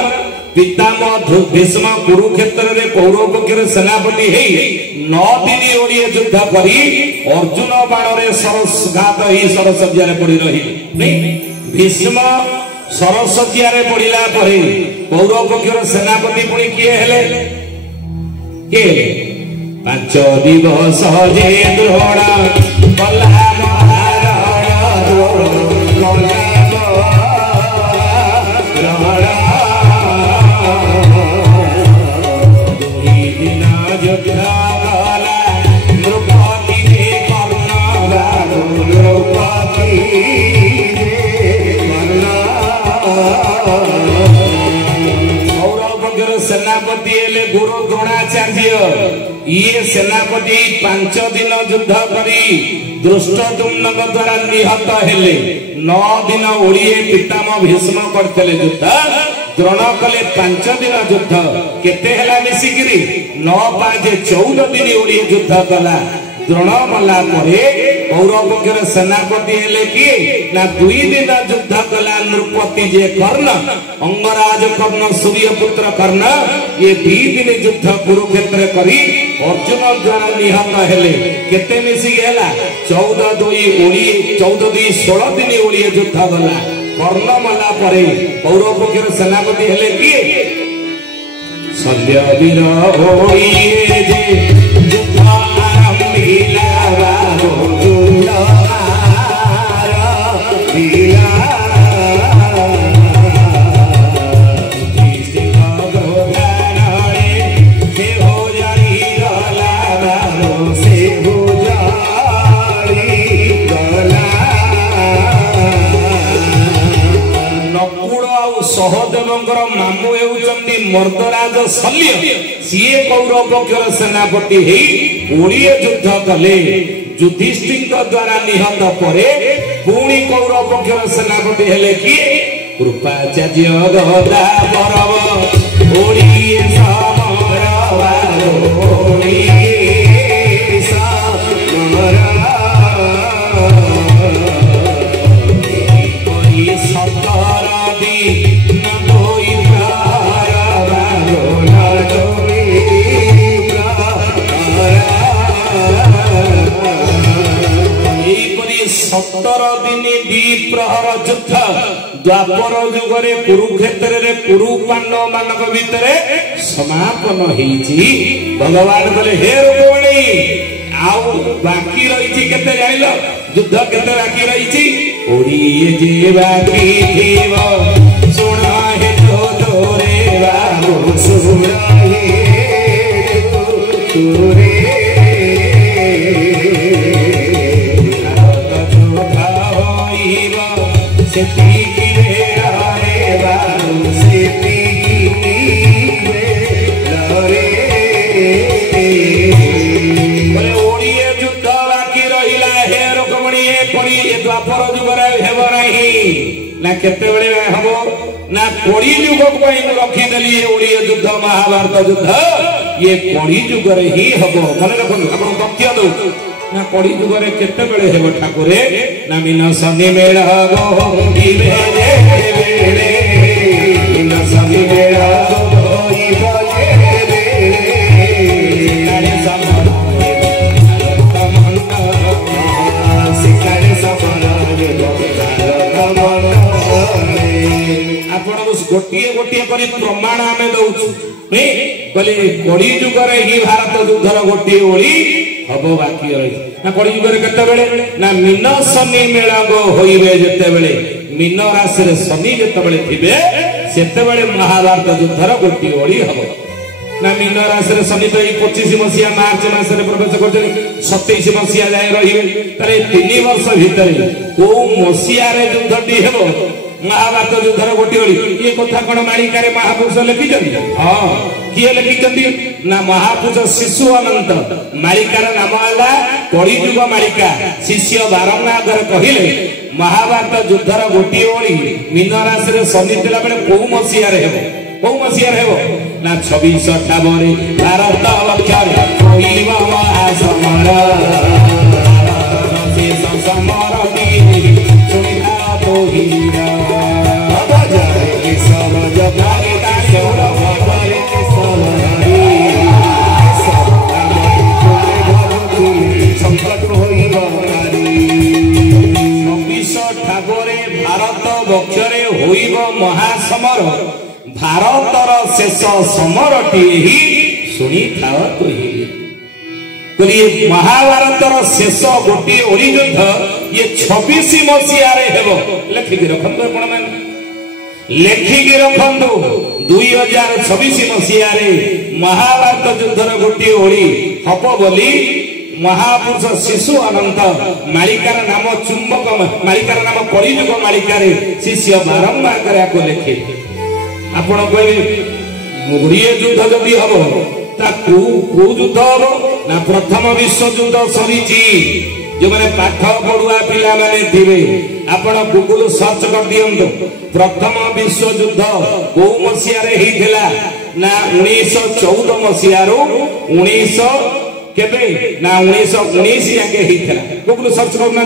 पितामह भीष्म कुरुक्षेत्र रे कौरव पक्षर सेनापति हे 9 दिन ओडिए युद्ध करी अर्जुन बाण रे सरसघात ही सरसज्या रे पड़ी रही नहीं भीष्म सरसज्या रे पड़िला परे कौरव पक्षर सेनापति पुणी किए हेले के 5 दिवस जे द्रोण कला सेनापति हेले गुरु द्रोणाचार्य ये सेनापति 5 दिन युद्ध करी दृष्टद्युम्न द्वारा निहत हेले 9 दिन ओडिए पितामह भीष्म करथले युद्ध द्रोण कले 5 दिन युद्ध केते हेला मिसिकिरी 9 5 14 दिन ओडिए युद्ध कला द्रोण मला परे कौरव पक्षर सेनापति हेले किए ना 2 दिन युद्ध कला नृपति जे कर्ण अंगराज कर्ण सूर्यपुत्र कर्ण ये 2 दिन युद्ध कुरुक्षेत्र करी अर्जुन द्वारा निहत हेले केते मिसी गेला 14 2 ओडिए 14 2 16 दिन ओडिए युद्ध गला कर्ण मला परे कौरव पक्षर सेनापति हेले किए संध्या वीर होइए जे युद्ध आरंभिला बाबो सहदेवंकर मामू हेउचंती मर्दराज शल्य सीए कौरव पक्षर सेनापति हे ओडिए युद्ध कले युधिष्ठिर द्वारा निहत परे पुणी कौरव पक्षर सेनापति हेले किए कृपाचार्य गदा परव ओडिए समर ओडिए समर सतर दिन द्विप्रहर युद्ध द्वापर युगरे कुरुक्षेत्र रे कुरु पांडव मानक भितरे समापन हेछि भगवान बोले हे रुक्मिणी आउ बाकी रहिछि केते जाइलो युद्ध केते बाकी रहिछि ओडिए जे बाकी थीव सुना हे तो तोरे बाबू सुना हे तोरे द्वापर जुगरे हेब नहीं ना केते बेले हबो ना कोड़ी जुग को रखी देली ओडिए युद्ध महाभारत युद्ध ये कोड़ी जुगरे ही हबो मन रखन आपण तथ्य दो ना कोड़ी जुगरे केते बेले हेब ठाकुरे ना मिन सनी मेळ गो दिवे बेले मिन सनी मेळ गो दिवे बेले काले समर गोटे गोटे करी प्रमाण आमे दउछु नै बोले कली जुगरे ही भारत युद्धर गोटे ओळी हबो बाकी रही ना कली जुगरे केते बेले ना मीन शनि मेळा गो होइबे जेते बेले मीन राशि रे शनि जेते बेले थिबे सेते बेले महाभारत युद्धर गोटे ओळी हबो ना मीन राशि रे शनि तो 25 मसिया मार्च मास रे प्रवेश करजनी 27 मसिया जाय रहिबे तरे 3 वर्ष भितरे को मसिया रे युद्धटी हेबो महाभारत युद्धर गोटे ओळी ये कथा कोन मालिका रे महापुरुष लिखिचंदी हां किए लिखिचंदी ना महापुरुष शिशु अनंत मालिकार नाम आला कली युग मालिका शिष्य बारंगार कहिले महाभारत युद्धर गोटे ओळी मीन राशि रे शनि दिला बेले को मसिया रे हेबो को मसिया रे हेबो ना 26 अठाबरे भारत लक्षरे होइबा महासमर भारत से समर दी सुनिधा तो हीरा अब जाए सब जगारे तारे महासमर भारतर शेष समरटी ही शुणी था कही महाभारतर शेष गोटे ओली युद्ध ये 26 मसीह लिखिकी रखु आपण लिखिकी रखु 2026 मसीह महाभारत युद्धर गोटे ओली हम बोली महापुरुष शिशु अनंत मालिकार नाम चुंबक मालिकार नाम कलिजुग मालिकार शिष्य बारंबार को लिखे आपण कहे युद्ध जदि हम युद्ध हम ना प्रथम विश्व युद्ध सरी जो मैंने पाठ पढ़ुआ पिला माने थे आपण गूगल सर्च कर दियंतु प्रथम विश्व युद्ध कौ मसीह ना 1914 मसीह 19 केबे ना 1919 जाके हिथला गूगल सर्च करना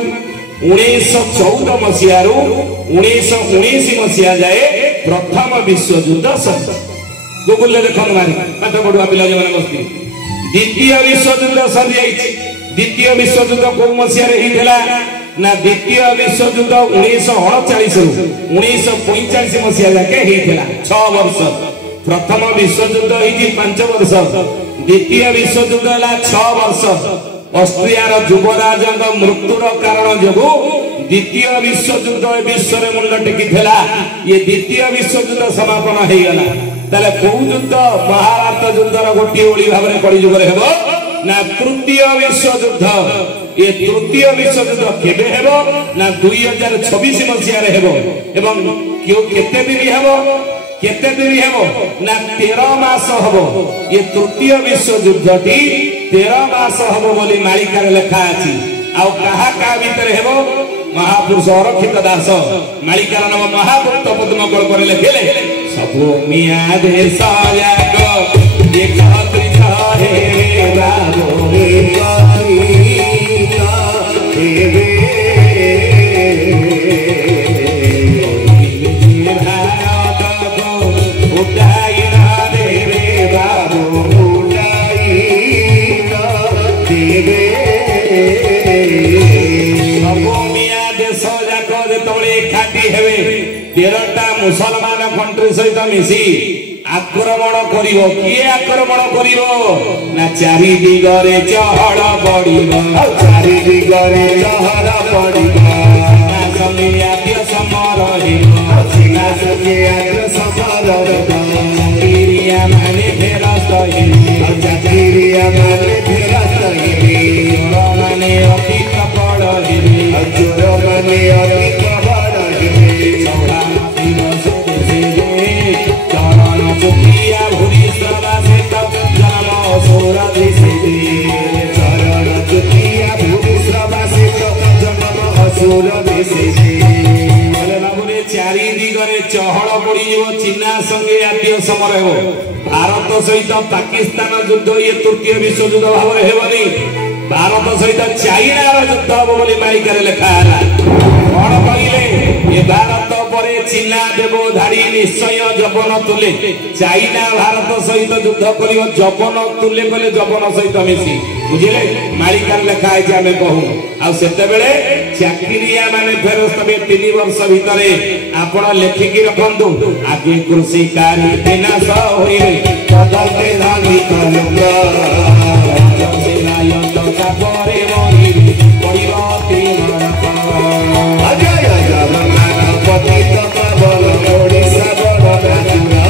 1914 मसीह 1919 मसीह जाए प्रथम विश्व युद्ध सर गूगल ले देखन मारी पाठ पढ़ुआ पिला जो माने बस्ती द्वितीय विश्व युद्ध सर जाई द्वितीय विश्व युद्ध कौ मसीह हिथला ना द्वितीय विश्व युद्ध 1939 1945 मसीह जाके हिथला 6 वर्ष प्रथम विश्व युद्ध ही 5 वर्ष द्वितीय विश्व युद्ध है 6 वर्ष ऑस्ट्रिया युवराज मृत्युर कारण जो द्वितीय विश्व युद्ध विश्व में मुंड टेकी ये द्वितीय विश्व युद्ध समापन हो गला ताले कौ युद्ध महाभारत युद्धर गोटे ओली भाव में कली जुग ना तृतीय विश्व युद्ध ये तृतीय विश्व युद्ध केबे हेबो ना 2026 मसीह रे हेबो एवं क्यों केते दिन हेबो केते दिन हेबो ना 13 मास हबो ये तृतीय विश्व युद्धटी 13 मास हबो बोली मालिकार लेखा अछि आ कहा का भीतर हेबो महापुरुष अरक्षित दास मालिकार नाम महाभक्त पद्म कल करे लिखले सबो मिया देश जाग एकत्रित हे बाबो काईता देवे तेरटा मुसलमान कंट्री सहित मिसी आक्रमण करिवो किए आक्रमण करिवो ना चारि दिगरे चहड़ पड़िवो चारि दिगरे चहड़ पड़िवो ना समियाद्य समर हिवो सिना समियाद्य समर किरिया माने फेरस्त हिवो किरिया माने फेरस्त हिवो माने अति कपड़ हिवो जोर माने अति कपड़ चारि दिगरे चहल पड़ी चीना संगे आद्य समर हो भारत सहित पाकिस्तान युद्ध ये तृतीय विश्व युद्ध भाव हेबनी भारत सहित चाइनार युद्ध हम बोली मालिकार लेखा है कौन कहले ये भारत पर चीना देवधारी निश्चय जबन तुले चाइना भारत सहित युद्ध कर जबन तुले कले जबन सहित मिसी बुझे मालिकार लेखा है आम कहूँ आते चाकरिया माने फेरस्त 3 वर्ष भितर आपण लिखिकी रखु आगे कृषि कार्य विनाश होइरे कदते धानी कलुंगा परे मरी परिवर्ती अजय जगन्नाथ पति तपबल ओडिसा बड़ राजुरा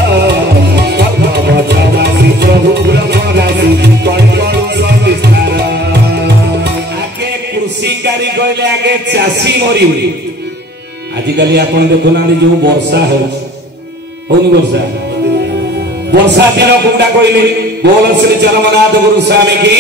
प्रभु ब्रह्मराशि कणकणु संविस्तार आगे कृषि कार्य कहले आगे चाषी मरी आजिकल आप देखुना जो वर्षा होनी वर्षा दिन कौटा कहले बोल श्री चरमनाथ गुरु स्वामी की